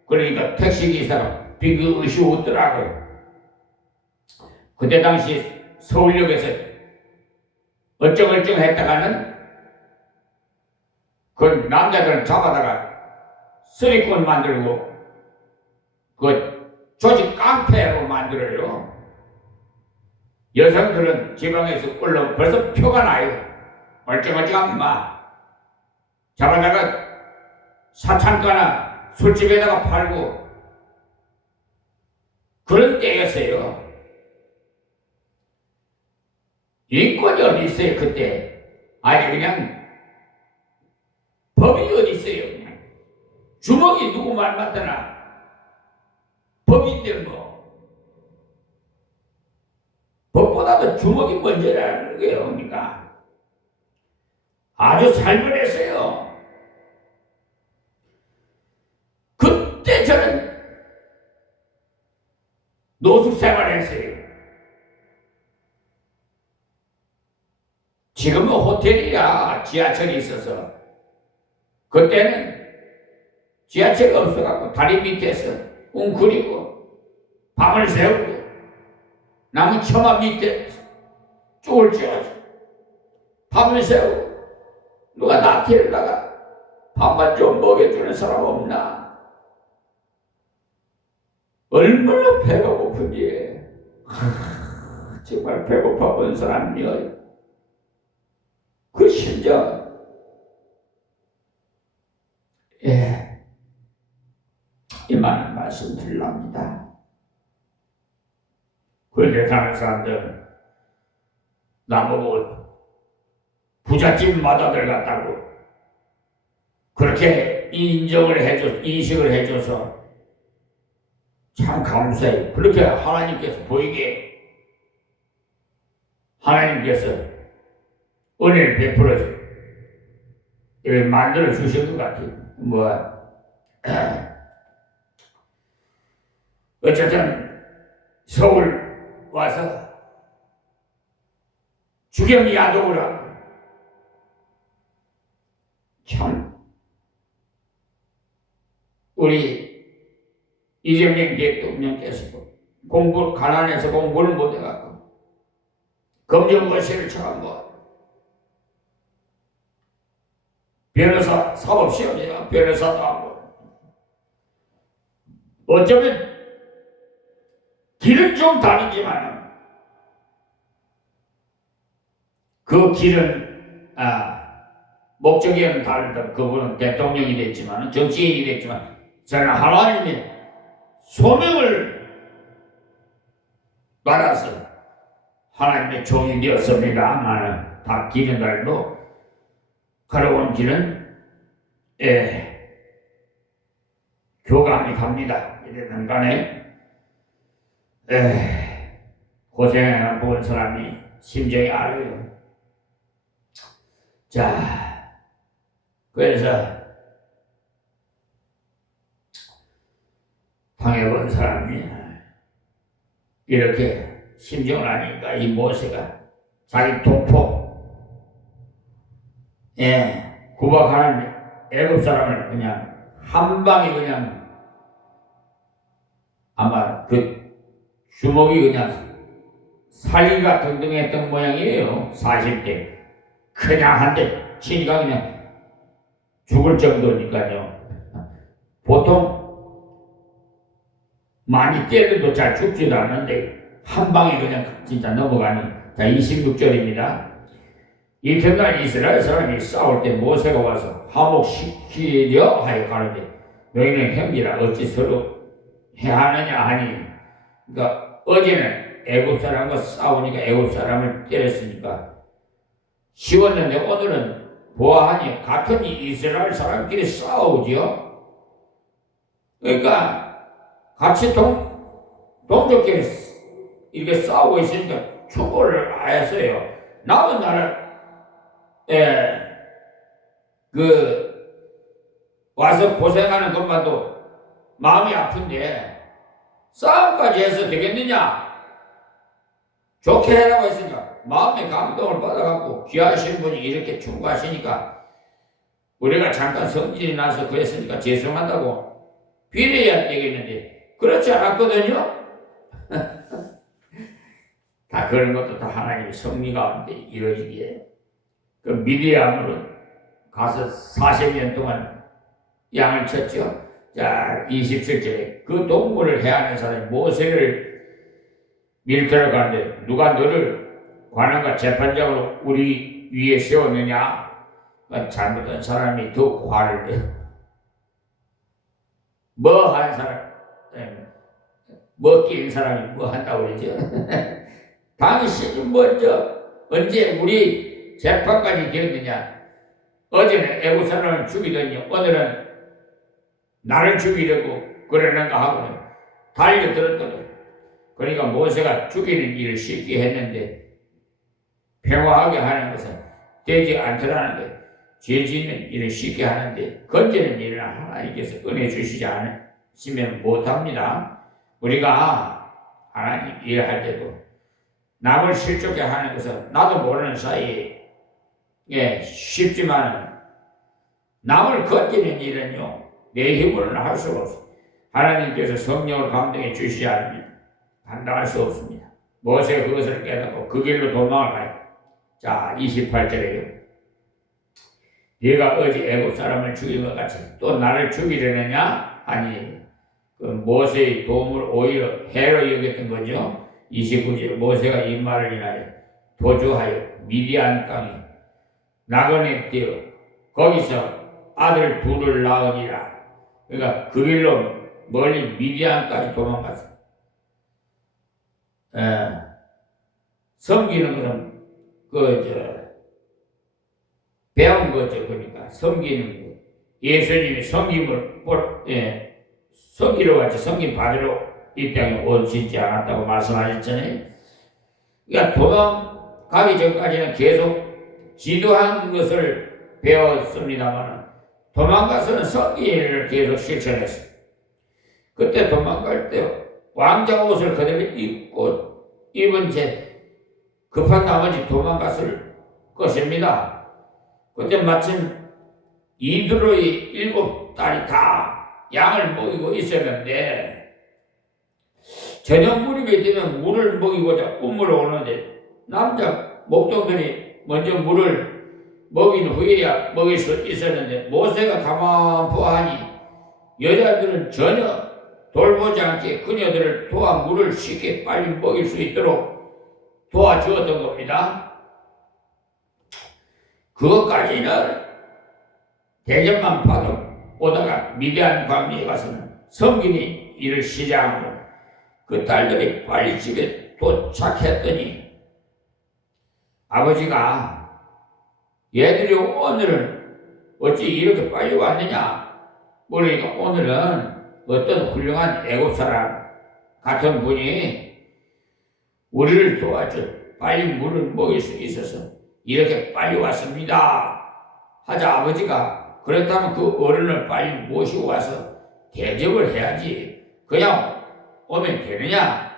그러니까 택시기사가 비그릇이 웃더라고요. 그때 당시 서울역에서 얼쩡얼쩡 했다가는 그 남자들을 잡아다가 쓰리꾼 만들고 그 조직 깡패로 만들어요. 여성들은 지방에서 올라오면 벌써 표가 나요. 얼쩡얼쩡한 잡아다가 사창가나 술집에다가 팔고 그런 때였어요. 인권이 어디 있어요 그때. 아니 그냥 법이 어디 있어요. 그냥 주먹이 누구 말 맞더나 법인데 법보다도 주먹이 먼저라는 거예요. 그러니까 아주 살벌했어요. 그때 저는 노숙 생활했어요. 지금은 호텔이야 지하철이 있어서 그때는 지하철이 없어갖고 다리 밑에서 웅크리고 밤을 새우고 나무 처마 밑에 쪽을 쥐어서 밤을 새우고 누가 나태에다가 밥만 좀 먹여주는 사람 없나? 얼마나 배가 고픈지. 정말 배고파 본 사람이요. 그 심정. 이만한 말씀 드리랍니다. 그런데 다른 사람들은 나보고 부잣집마다 들어갔다고 그렇게 인식을 해줘서 참 감사해요. 그렇게 하나님께서 보이게 하나님께서 은혜를 베풀어 만들어 주신 것 같아요. 어쨌든 서울 와서 주경 야동을 하고 참 우리 이재명 대통령께서 가난해서 공부를 못해갖고 검정고시를 쳐갖고 변호사 사법시험이야. 변호사도 하고 어쩌면 길은 좀 다르지만 그 길은 목적에는 다르다. 그분은 대통령이 됐지만 정치인이 됐지만 저는 하나님의 소명을 받아서 하나님의 종이 되었습니다. 나는 다 길은 달도 걸어온 길은 교감이 갑니다. 이래는 간에 고생해 본 사람이 심정이 알아요. 자, 그래서 당해본 사람이 이렇게 심정을 하니까 이 모세가 자기 동포 구박하는 애굽 사람을 그냥 한 방에 그냥 아마 그 주먹이 그냥 살기가 등등했던 모양이에요. 40대 그냥 한 대 치니까 그냥 죽을 정도니까요. 보통 많이 때려도 잘 죽지도 않는데 한 방에 그냥 진짜 넘어가는. 자, 26절입니다. 이튿날 이스라엘 사람이 싸울 때 모세가 와서 화목시키려 하여 가는데 너희는 형제라 어찌 서로 해하느냐 하니, 그러니까 어제는 애굽 사람과 싸우니까 애굽 사람을 때렸으니까 쉬웠는데 오늘은 보아하니 같은 이스라엘 사람끼리 싸우지요. 그러니까 같이 동족끼리 이렇게 싸우고 있으니까 충고를 하였어요. 남은 나라 와서 고생하는 것만도 마음이 아픈데 싸움까지 해서 되겠느냐? 좋게 해라고 했으니까 마음의 감동을 받아갖고 귀하신 분이 이렇게 충고하시니까 우리가 잠깐 성질이 나서 그랬으니까 죄송하다고 빌어야 되겠는데 그렇지 않았거든요. 다 그런 것도 다 하나님의 섭리 가운데 이루어지기에 그 미디안으로 가서 40년 동안 양을 쳤죠. 자, 27절에 그 동물을 해하는 사람이 모세를 밀터러 가는데 누가 너를 관원과 재판장으로 우리 위에 세웠느냐? 잘못한 사람이 더 화를 내. 뭐 한 사람, 뭐 끼는 사람이 뭐 한다고 그러죠. 당신이 먼저 언제 우리 재판까지 되었느냐? 어제는 애국 사람을 죽이더니 오늘은 나를 죽이려고 그러는가 하고는 달려들었거든. 그러니까 모세가 죽이는 일을 쉽게 했는데 평화하게 하는 것은 되지 않더라는 것. 죄 짓는 일을 쉽게 하는데 건지는 일을 하나님께서 은혜 주시지 않으시면 못합니다. 우리가 하나님 일할 때도 남을 실족해 하는 것은 나도 모르는 사이에 쉽지만 남을 건지는 일은요, 내 힘으로는 할 수가 없어요. 하나님께서 성령을 감동해 주시지 않으면 감당할 수 없습니다. 모세가 그것을 깨닫고 그 길로 도망을 가요. 자, 28절에요. 네가 어제 애굽 사람을 죽인 것 같이 또 나를 죽이려느냐 하니 그 모세의 도움을 오히려 해로 여겼던 거죠. 29절 모세가 이 말을 인하여 도주하여 미디안 땅에 나그네 뛰어 거기서 아들 둘을 낳으니라. 그러니까 그 길로 멀리 미디안까지 도망갔어요. 섬기는 것은 배운 거죠. 그러니까 섬기는 거. 예수님이 섬기러 왔지 섬김 받으러 이 땅에 오시지 않았다고 말씀하셨잖아요. 그러니까 도망가기 전까지는 계속 지도한 것을 배웠습니다만 도망가서는 섬기를 계속 실천했어요. 그때 도망갈 때 왕자 옷을 그대로 입은 채 급한 나머지 도망갔을 것입니다. 그때 마침 이드로의 7딸이 다 양을 먹이고 있었는데 저녁 무렵이 되면 물을 먹이고자 우물로 오는데 남자 목동들이 먼저 물을 먹인 후에야 먹일 수 있었는데 모세가 가만 보아하니 여자들은 전혀 돌보지 않게 그녀들을 도와 물을 쉽게 빨리 먹일 수 있도록 도와주었던 겁니다. 그것까지는 대접만 받아 오다가 미디안 광야에 가서는 섬기니 일을 시작하고 그 딸들이 빨리 집에 도착했더니 아버지가 얘들이 오늘은 어찌 이렇게 빨리 왔느냐 그러니까 오늘은 어떤 훌륭한 애국 사람 같은 분이 우리를 도와줘 빨리 물을 먹일 수 있어서 이렇게 빨리 왔습니다 하자 아버지가 그렇다면 그 어른을 빨리 모시고 와서 대접을 해야지 그냥 오면 되느냐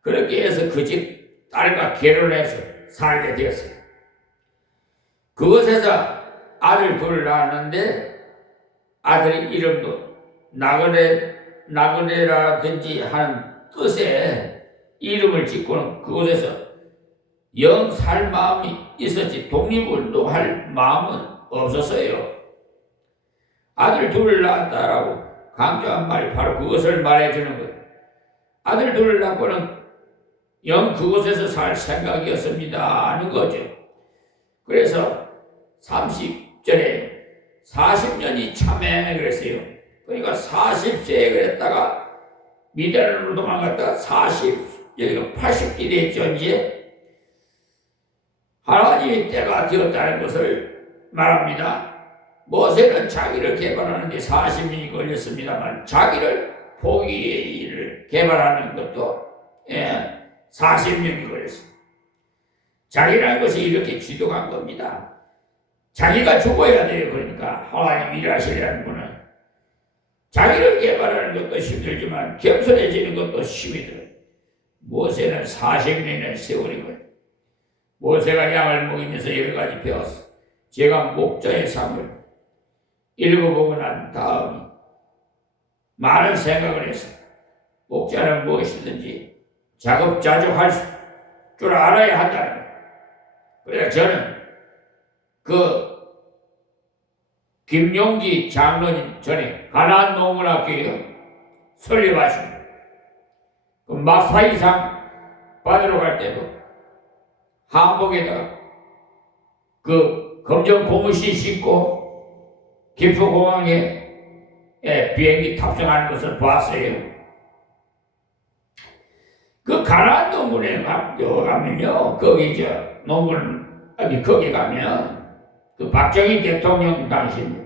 그렇게 해서 그 집 딸과 결혼해서 살게 되었어요. 그곳에서 아들 둘을 낳았는데 아들의 이름도 나그네라든지 하는 뜻의 이름을 짓고는 그곳에서 영 살 마음이 있었지 독립운동할 마음은 없었어요. 아들 둘을 낳았다라고 강조한 말이 바로 그것을 말해주는 거예요. 아들 둘을 낳고는 영 그곳에서 살 생각이었습니다 하는 거죠. 그래서 30절에 40년이 참해 그랬어요. 그러니까 40세에 그랬다가 미디안으로 도망갔다가 여기가 80이 됐죠. 이제 하나님의 때가 되었다는 것을 말합니다. 모세는 자기를 개발하는 데 40년이 걸렸습니다만 자기를 포기를 개발하는 것도 40년이 걸렸습니다. 자기라는 것이 이렇게 지도한 겁니다. 자기가 죽어야 돼요. 그러니까 하나님 일하시려는 분은 자기를 개발하는 것도 힘들지만 겸손해지는 것도 힘이 들어요. 모세는 40년의 세월이 걸려요. 모세가 양을 먹이면서 여러 가지 배웠어. 제가 목자의 삶을 읽어보고 난 다음에 많은 생각을 했어. 목자는 무엇이든지 자급자족할 줄 알아야 한다는 거예요. 그래서 저는 김용기 장로님 전에 가나안 농문학교에 설립하십니다. 그 마사이상 받으러 갈 때도 한복에다가 그 검정 고무신 신고 김포공항에 비행기 탑승하는 것을 봤어요. 그 가나안 농문에 가면요, 거기 거기 가면 그 박정희 대통령 당시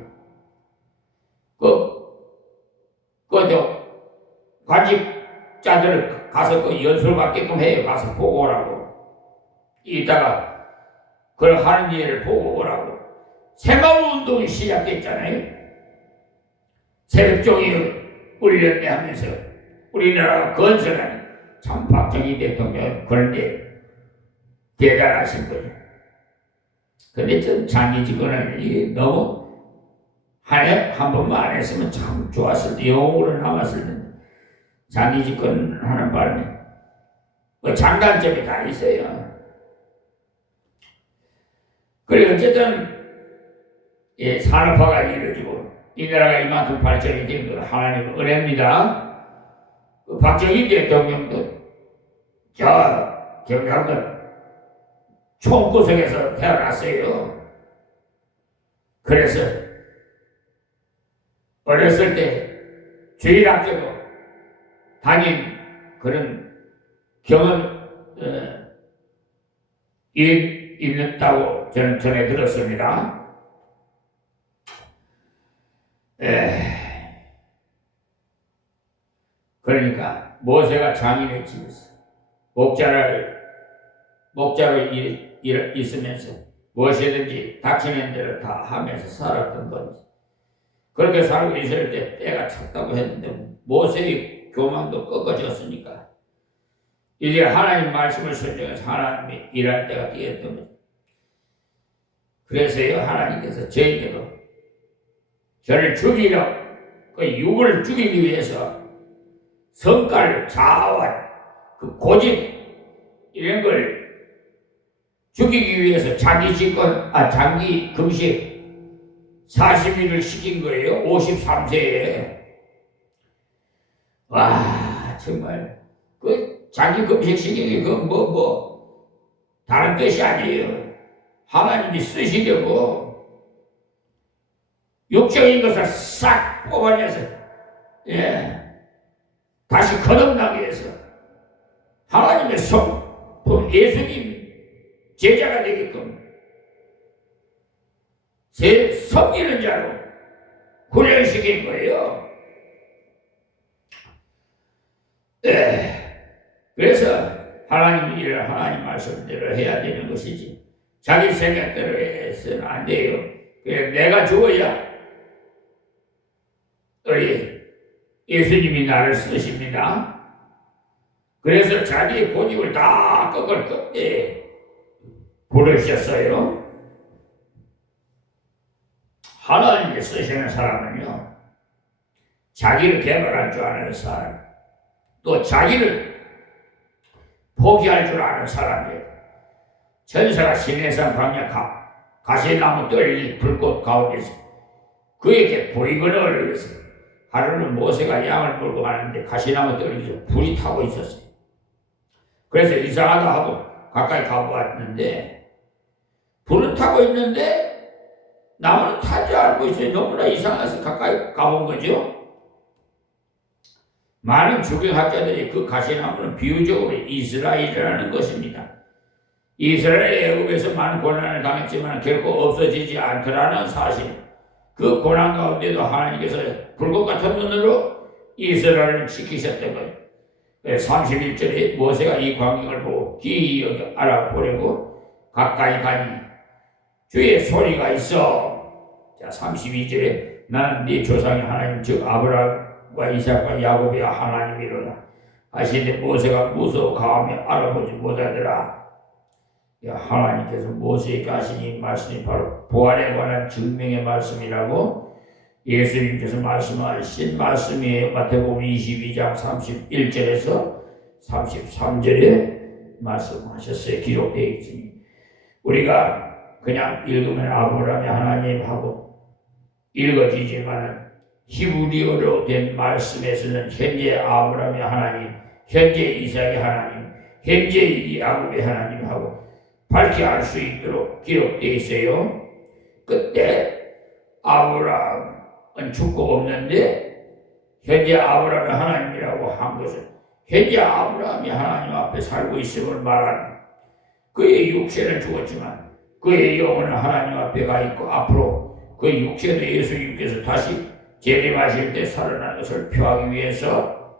관직자들을 가서 그 연수를 받게끔 해요. 가서 보고 오라고. 이따가 그걸 하는 일을 보고 오라고. 새마을운동이 시작됐잖아요. 새벽종이 울렸네 하면서 우리나라가 건설하는 참 박정희 대통령 그런데 대단하신 거죠. 근데 좀 장기집권은 이게 너무 한 해 한 번만 안 했으면 참 좋았을 때 영웅으로 남았을 텐데 자기 집권 하는 바람에 뭐 장단점이 다 있어요. 그리고 어쨌든 산업화가 이루어지고 이 나라가 이만큼 발전이 된 건 하나님의 은혜입니다. 박정희 대통령도 저 경상도 총구석에서 태어났어요. 그래서 어렸을 때 주일학교도 다닌 그런 경험 있다고 저는 전해 들었습니다. 그러니까 모세가 장인의 집에서 목자로 있으면서 무엇이든지 닥치는 대로 다 하면서 살았던 건지 그렇게 살고 있을 때 때가 찼다고 했는데 모세의 교만도 꺾어졌으니까 이제 하나님 말씀을 순종해서 하나님이 일할 때가 되었던 거죠. 그래서요 하나님께서 저에게도 저를 죽이려 그 육을 죽이기 위해서 성깔, 자아와 그 고집 이런 걸 죽이기 위해서 장기 금식 40일을 시킨 거예요. 53세에. 와 정말 그 장기 금식 시키기 뭐 다른 뜻이 아니에요. 하나님이 쓰시려고 육적인 것을 싹 뽑아내서 다시 거듭나기 위해서 하나님의 성품 예수님 제자가 되게끔 섬기는 자로 훈련시킨 거예요. 그래서 하나님 일을 하나님 말씀대로 해야 되는 것이지 자기 생각대로 해서는 안 돼요. 그래서 내가 죽어야 우리 예수님이 나를 쓰십니다. 그래서 자기의 고집을 다 꺾을 끝에 부르셨어요. 하나님이 쓰시는 사람은요 자기를 개발할 줄 아는 사람 또 자기를 포기할 줄 아는 사람이에요. 천사가 시내산 광야 가시나무 떨리 불꽃 가운데서 그에게 보이거늘 위해서 하루는 모세가 양을 몰고 가는데 가시나무 떨리에서 불이 타고 있었어요. 그래서 이상하다 하고 가까이 가보았는데 불은 타고 있는데 나무는 타지 않고 있어요. 너무나 이상해서 가까이 가본 거죠. 많은 주경학자들이 그 가시나무는 비유적으로 이스라엘이라는 것입니다. 이스라엘이 애굽에서 많은 고난을 당했지만 결코 없어지지 않더라는 사실. 그 고난 가운데도 하나님께서 불꽃 같은 눈으로 이스라엘을 지키셨던 거예요. 31절에 모세가 이 광경을 보고 기이 알아보려고 가까이 가니 주의 소리가 있어. 자 32절에 나는 네 조상의 하나님 즉 아브라함과 이삭과 야곱의 하나님이로다 하시는데 모세가 무서워 가하며 알아보지 못하더라. 하나님께서 모세에게 하신 이 말씀이 바로 부활에 관한 증명의 말씀이라고 예수님께서 말씀하신 말씀이에요. 마태복음 22장 31절에서 33절에 말씀하셨어요. 기록되어 있으니 우리가 그냥 읽으면 아브라함의 하나님 하고 읽어지지만 히브리어로 된 말씀에서는 현재 아브라함의 하나님, 현재 이삭의 하나님, 현재 야곱의 하나님 하고 밝게 알 수 있도록 기록되어 있어요. 그때 아브라함은 죽고 없는데 현재 아브라함의 하나님이라고 한 것은 현재 아브라함이 하나님 앞에 살고 있음을 말하는 그의 육체는 죽었지만 그의 영혼은 하나님 앞에 가 있고 앞으로 그 육체도 예수님께서 다시 재림하실 때 살아날 것을 표하기 위해서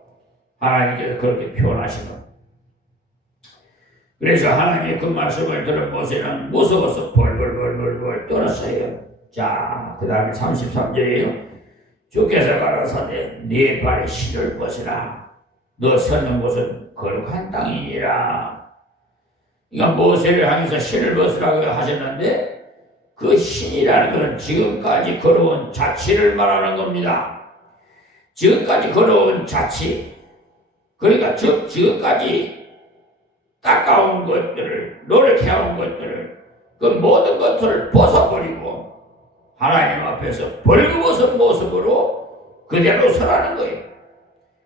하나님께서 그렇게 표현하신 겁니다. 그래서 하나님의 그 말씀을 들은 모세는 무서워서 벌벌 떨었어요. 자, 그 다음에 33절이에요. 주께서 가라사대 네 발에 실을 벗으라. 너 서는 곳은 거룩한 땅이니라. 그러니까 모세를 향해서 실을 벗으라고 하셨는데 그 신이라는 것은 지금까지 걸어온 자치를 말하는 겁니다. 지금까지 걸어온 자치, 그러니까 지금까지 닦아온 것들을, 노력해온 것들을, 그 모든 것들을 벗어버리고 하나님 앞에서 벌거벗은 모습으로 그대로 서라는 거예요.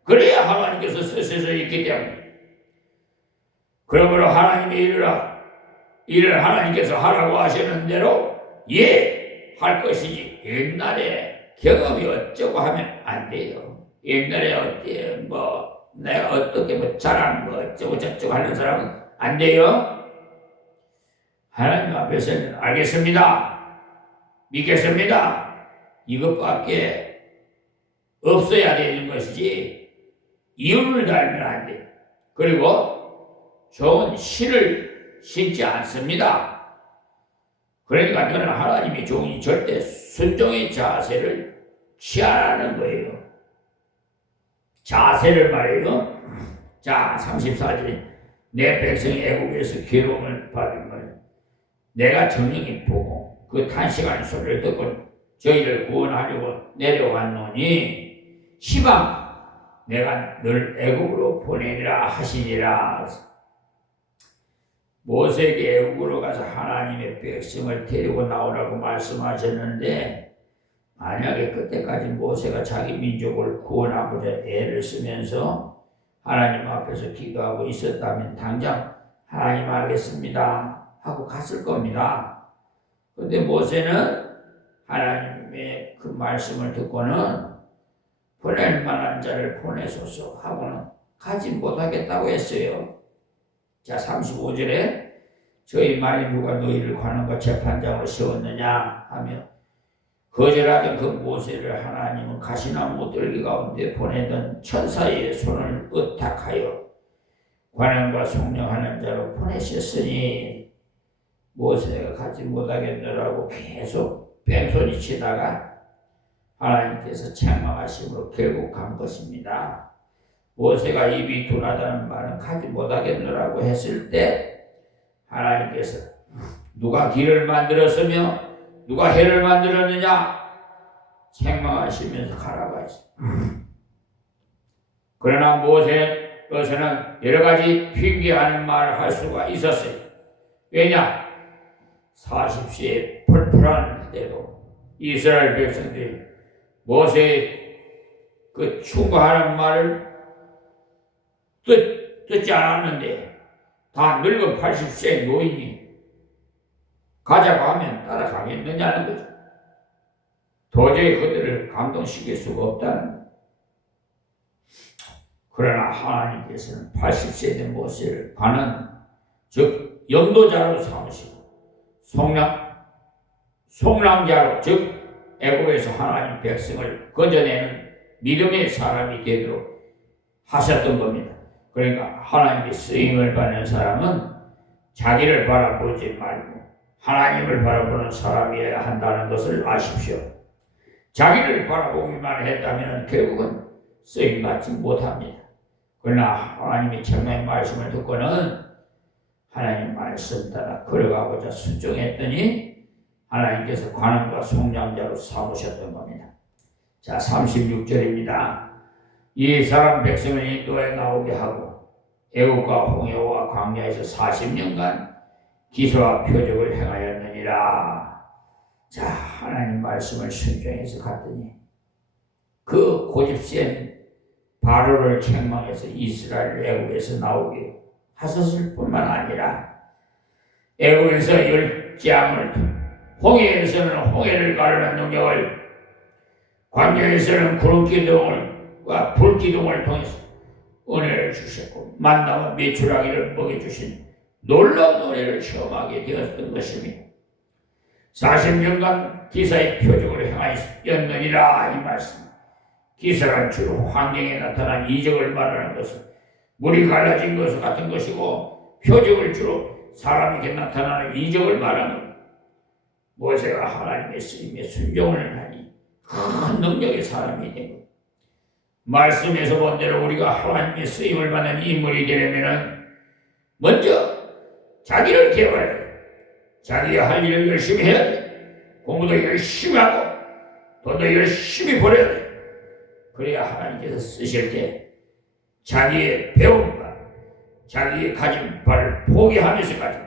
그래야 하나님께서 쓰셔져 있기 때문에. 그러므로 하나님의 일을 하나님께서 하라고 하시는 대로 할 것이지 옛날에 경험이 어쩌고 하면 안 돼요. 옛날에 내가 어떻게 잘한 어쩌고 저쩌고 하는 사람은 안 돼요. 하나님 앞에서는 알겠습니다, 믿겠습니다, 이것밖에 없어야 되는 것이지 이유를 달면 안 돼요. 그리고 좋은 신을 신지 않습니다. 그러니까 너는 하나님이 좋으니 절대 순종의 자세를 취하라는 거예요. 자세를 말해요. 자, 34절, 내 백성이 애국에서 괴로움을 받음을 내가 정령히 보고 그 탄식하는 소리를 듣고 저희를 구원하려고 내려왔노니 시방 내가 늘 애국으로 보내리라 하시니라. 모세에게 애국으로 가서 하나님의 백성을 데리고 나오라고 말씀하셨는데, 만약에 그때까지 모세가 자기 민족을 구원하고자 애를 쓰면서 하나님 앞에서 기도하고 있었다면 당장 하나님 알겠습니다 하고 갔을 겁니다. 그런데 모세는 하나님의 그 말씀을 듣고는 보낼 만한 자를 보내소서 하고는 가지 못하겠다고 했어요. 자, 35절에 저희 만일 누가 너희를 관원과 재판장으로 세웠느냐 하며 거절하던 그 모세를 하나님은 가시나무 들기 가운데 보내던 천사의 손을 의탁하여 관원과 속령하는 자로 보내셨으니 모세가 가지 못하겠노라고 계속 뺑소니 치다가 하나님께서 책망하심으로 결국 간 것입니다. 모세가 입이 둔하다는 말은 가지 못하겠노라고 했을 때 하나님께서 누가 길을 만들었으며 누가 해를 만들었느냐 책망하시면서 가라고 하시죠. 그러나 모세로서는 여러 가지 핑계하는 말을 할 수가 있었어요. 왜냐? 40세에 펄펄한 때도 이스라엘 백성들이 모세의 그 충고하는 말을 듣지 않았는데 다 늙은 80세 노인이 가자고 하면 따라가겠느냐는 거죠. 도저히 그들을 감동시킬 수가 없다는. 그러나 하나님께서는 80세 된 모세를 관은 즉 영도자로 삼으시고 속량자로 즉 애굽에서 하나님 백성을 건져내는 믿음의 사람이 되도록 하셨던 겁니다. 그러니까 하나님의 쓰임을 받는 사람은 자기를 바라보지 말고 하나님을 바라보는 사람이어야 한다는 것을 아십시오. 자기를 바라보기만 했다면 결국은 쓰임 받지 못합니다. 그러나 하나님의 책망의 말씀을 듣고는 하나님 말씀 따라 걸어가고자 순종했더니 하나님께서 관원과 속량자로 삼으셨던 겁니다. 자, 36절입니다. 이 사람 백성을 인도에 나오게 하고 애국과 홍해와 광야에서 40년간 기사와 표적을 행하였느니라. 자, 하나님 말씀을 순종해서 갔더니 그 고집센 바로를 책망해서 이스라엘 애국에서 나오게 하셨을 뿐만 아니라 애국에서 열장을, 홍해에서는 홍해를 가르는 능력을, 광야에서는 구름기둥과 불기둥을 통해서 은혜를 주셨고 만나와 메추라기를 먹여주신 놀라운 노래를 체험하게 되었던 것입니다. 40년간 기사의 표적을 행하였느니라. 이 말씀, 기사란 주로 환경에 나타난 이적을 말하는 것은 물이 갈라진 것 같은 것이고, 표적을 주로 사람에게 나타나는 이적을 말하는 것. 모세가 하나님의 쓰임에 순종을 하니 큰 능력의 사람이 된 것. 말씀에서 본 대로 우리가 하나님의 쓰임을 받는 인물이 되려면 먼저 자기를 개발해 자기가 할 일을 열심히 해야 돼. 공부도 열심히 하고 돈도 열심히 벌어야 돼. 그래야 하나님께서 쓰실 때 자기의 배운 바, 자기의 가진 바를 포기하면서까지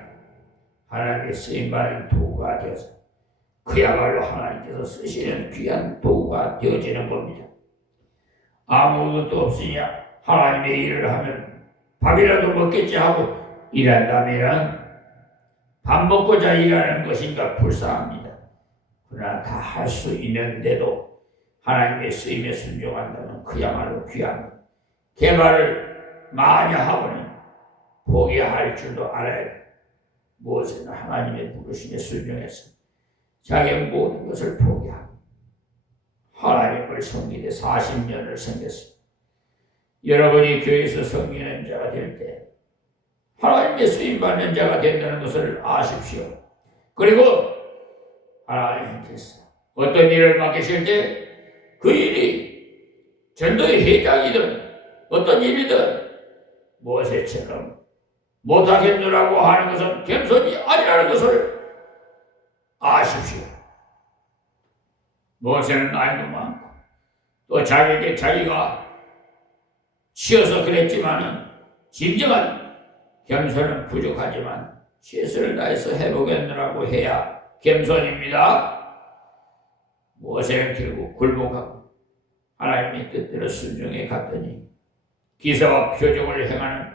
하나님의 쓰임받는 도구가 되어서 그야말로 하나님께서 쓰시는 귀한 도구가 되어지는 겁니다. 아무것도 없으니 하나님의 일을 하면 밥이라도 먹겠지 하고 일한다면 밥 먹고자 일하는 것인가 불쌍합니다. 그러나 다 할 수 있는데도 하나님의 쓰임에 순종한다면 그야말로 귀한 것. 개발을 많이 하고는 포기할 줄도 알아야 돼. 무엇이든 하나님의 부르심에 순종해서 자기의 모든 것을 포기하고 하나님을 섬기되 40년을 섬겼습니다. 여러분이 교회에서 섬기는 자가 될 때 하나님의 쓰임받는 자가 된다는 것을 아십시오. 그리고 하나님께서 어떤 일을 맡기실 때 그 일이 전도의 회장이든 어떤 일이든 모세처럼 못하겠노라고 하는 것은 겸손이 아니라는 것을 아십시오. 모세는 나이도 많고 또 자기에게 자기가 치어서 그랬지만은 진정한 겸손은 부족하지만 최선을 다해서 해보겠노라고 해야 겸손입니다. 모세는 결국 굴복하고 하나님의 뜻대로 순종해 갔더니 기사와 표적을 행하는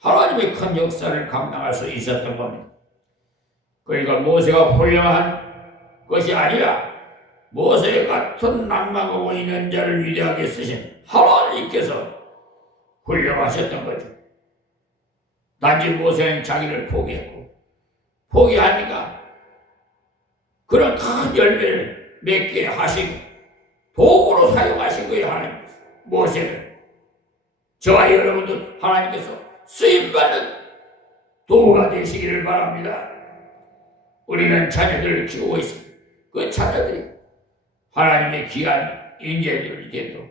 하나님의 큰 역사를 감당할 수 있었던 겁니다. 그러니까 모세가 훌륭한 것이 아니라 모세 같은 낭망하고 있는 자를 위대하게 쓰신 하나님께서 훌륭하셨던 거죠. 단지 모세는 자기를 포기했고 포기하니까 그런 큰 열매를 맺게 하시고 도구로 사용하신 거예요. 하나님께서 모세를. 저와 여러분도 하나님께서 쓰임받는 도구가 되시기를 바랍니다. 우리는 자녀들을 키우고 있습니다. 그 자녀들이 하나님의 귀한 인재들이 되도록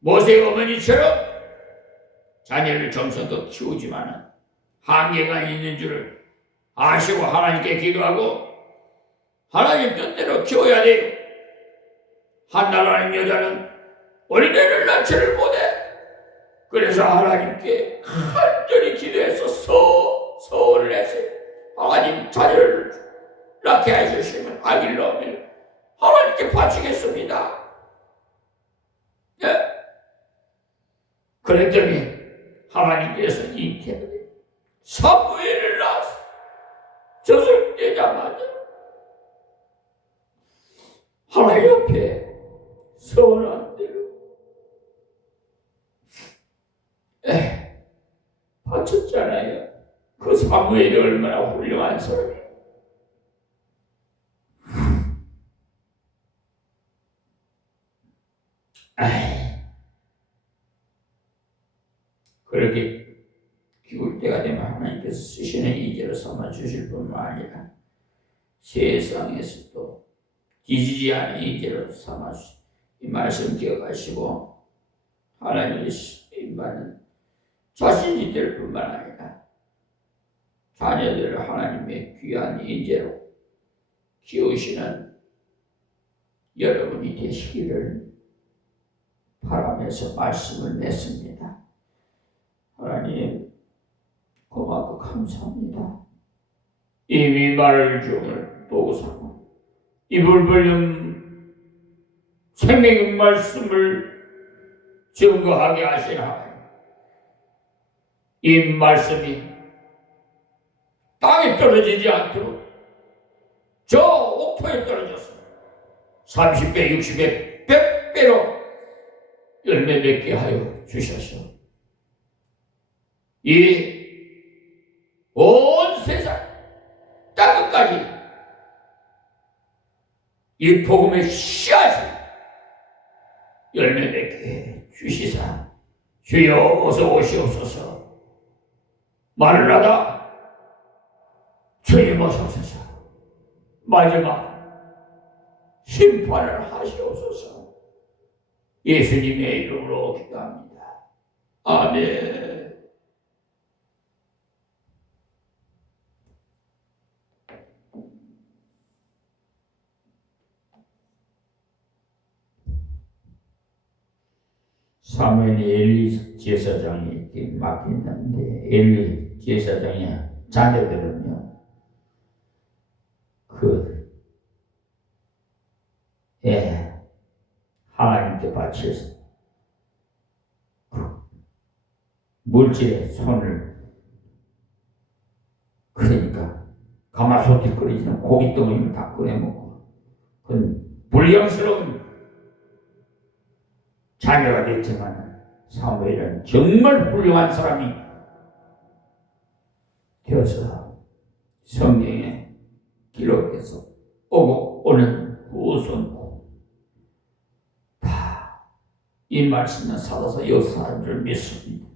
모세 어머니처럼 자녀를 정성껏 키우지만 한계가 있는 줄을 아시고 하나님께 기도하고 하나님 뜻대로 키워야 돼요. 한나라는 여자는 어린애를 낳지를 못해. 그래서 하나님께 간절히 기도해서 서원을 했어요. 하나님 자녀를 낳게 해주시면 아기를 낳으면 하나님께 바치겠습니다. 네? 그랬더니 하나님께서 잉태하게 사무엘을 낳았어. 젖을 떼자마자 하나님 앞에 서원한 대로 바쳤잖아요. 그 사무엘이 얼마나 훌륭한 사람이에요. 그렇게 키울 때가 되면 하나님께서 쓰시는 인재로 삼아 주실 뿐만 아니라 세상에서도 뒤지지 않은 인재로 삼아 주시. 이 말씀 기억하시고 하나님의 쓰임받는 자신이 될 뿐만 아니라 자녀들을 하나님의 귀한 인재로 키우시는 여러분이 되시기를 바라면서 말씀을 맺습니다. 하나님 고맙고 감사합니다. 이미 말을 중을 보고 삼고 입을 벌린 생명의 말씀을 증거하게 하신 하나님, 이 말씀이 땅에 떨어지지 않도록 저 옥토에 떨어져서 30배, 60배, 100배로 열매 맺게 하여 주셔서 이 온 세상 땅끝까지 이 복음의 씨앗이 열매 맺게 주시사 주여 어서 오시옵소서. 마르나다 주님 어서 오소서. 마지막 심판을 하시옵소서. 예수님의 이름으로 기도합니다. 아멘. 사무엘이 엘리 제사장에게 맡겼는데 엘리 제사장의 자녀들은요 하나님께 바쳐서 물질에 손을 그러니까 가마솥에 끓이지는 고기 덩어리를 다 꺼내 먹고 그건 불량스러운 자녀가 됐지만 사무엘은 정말 훌륭한 사람이 되어서 성경에 기록해서 오고 오는 후손 다 이 말씀을 살아서 역사한 줄 믿습니다.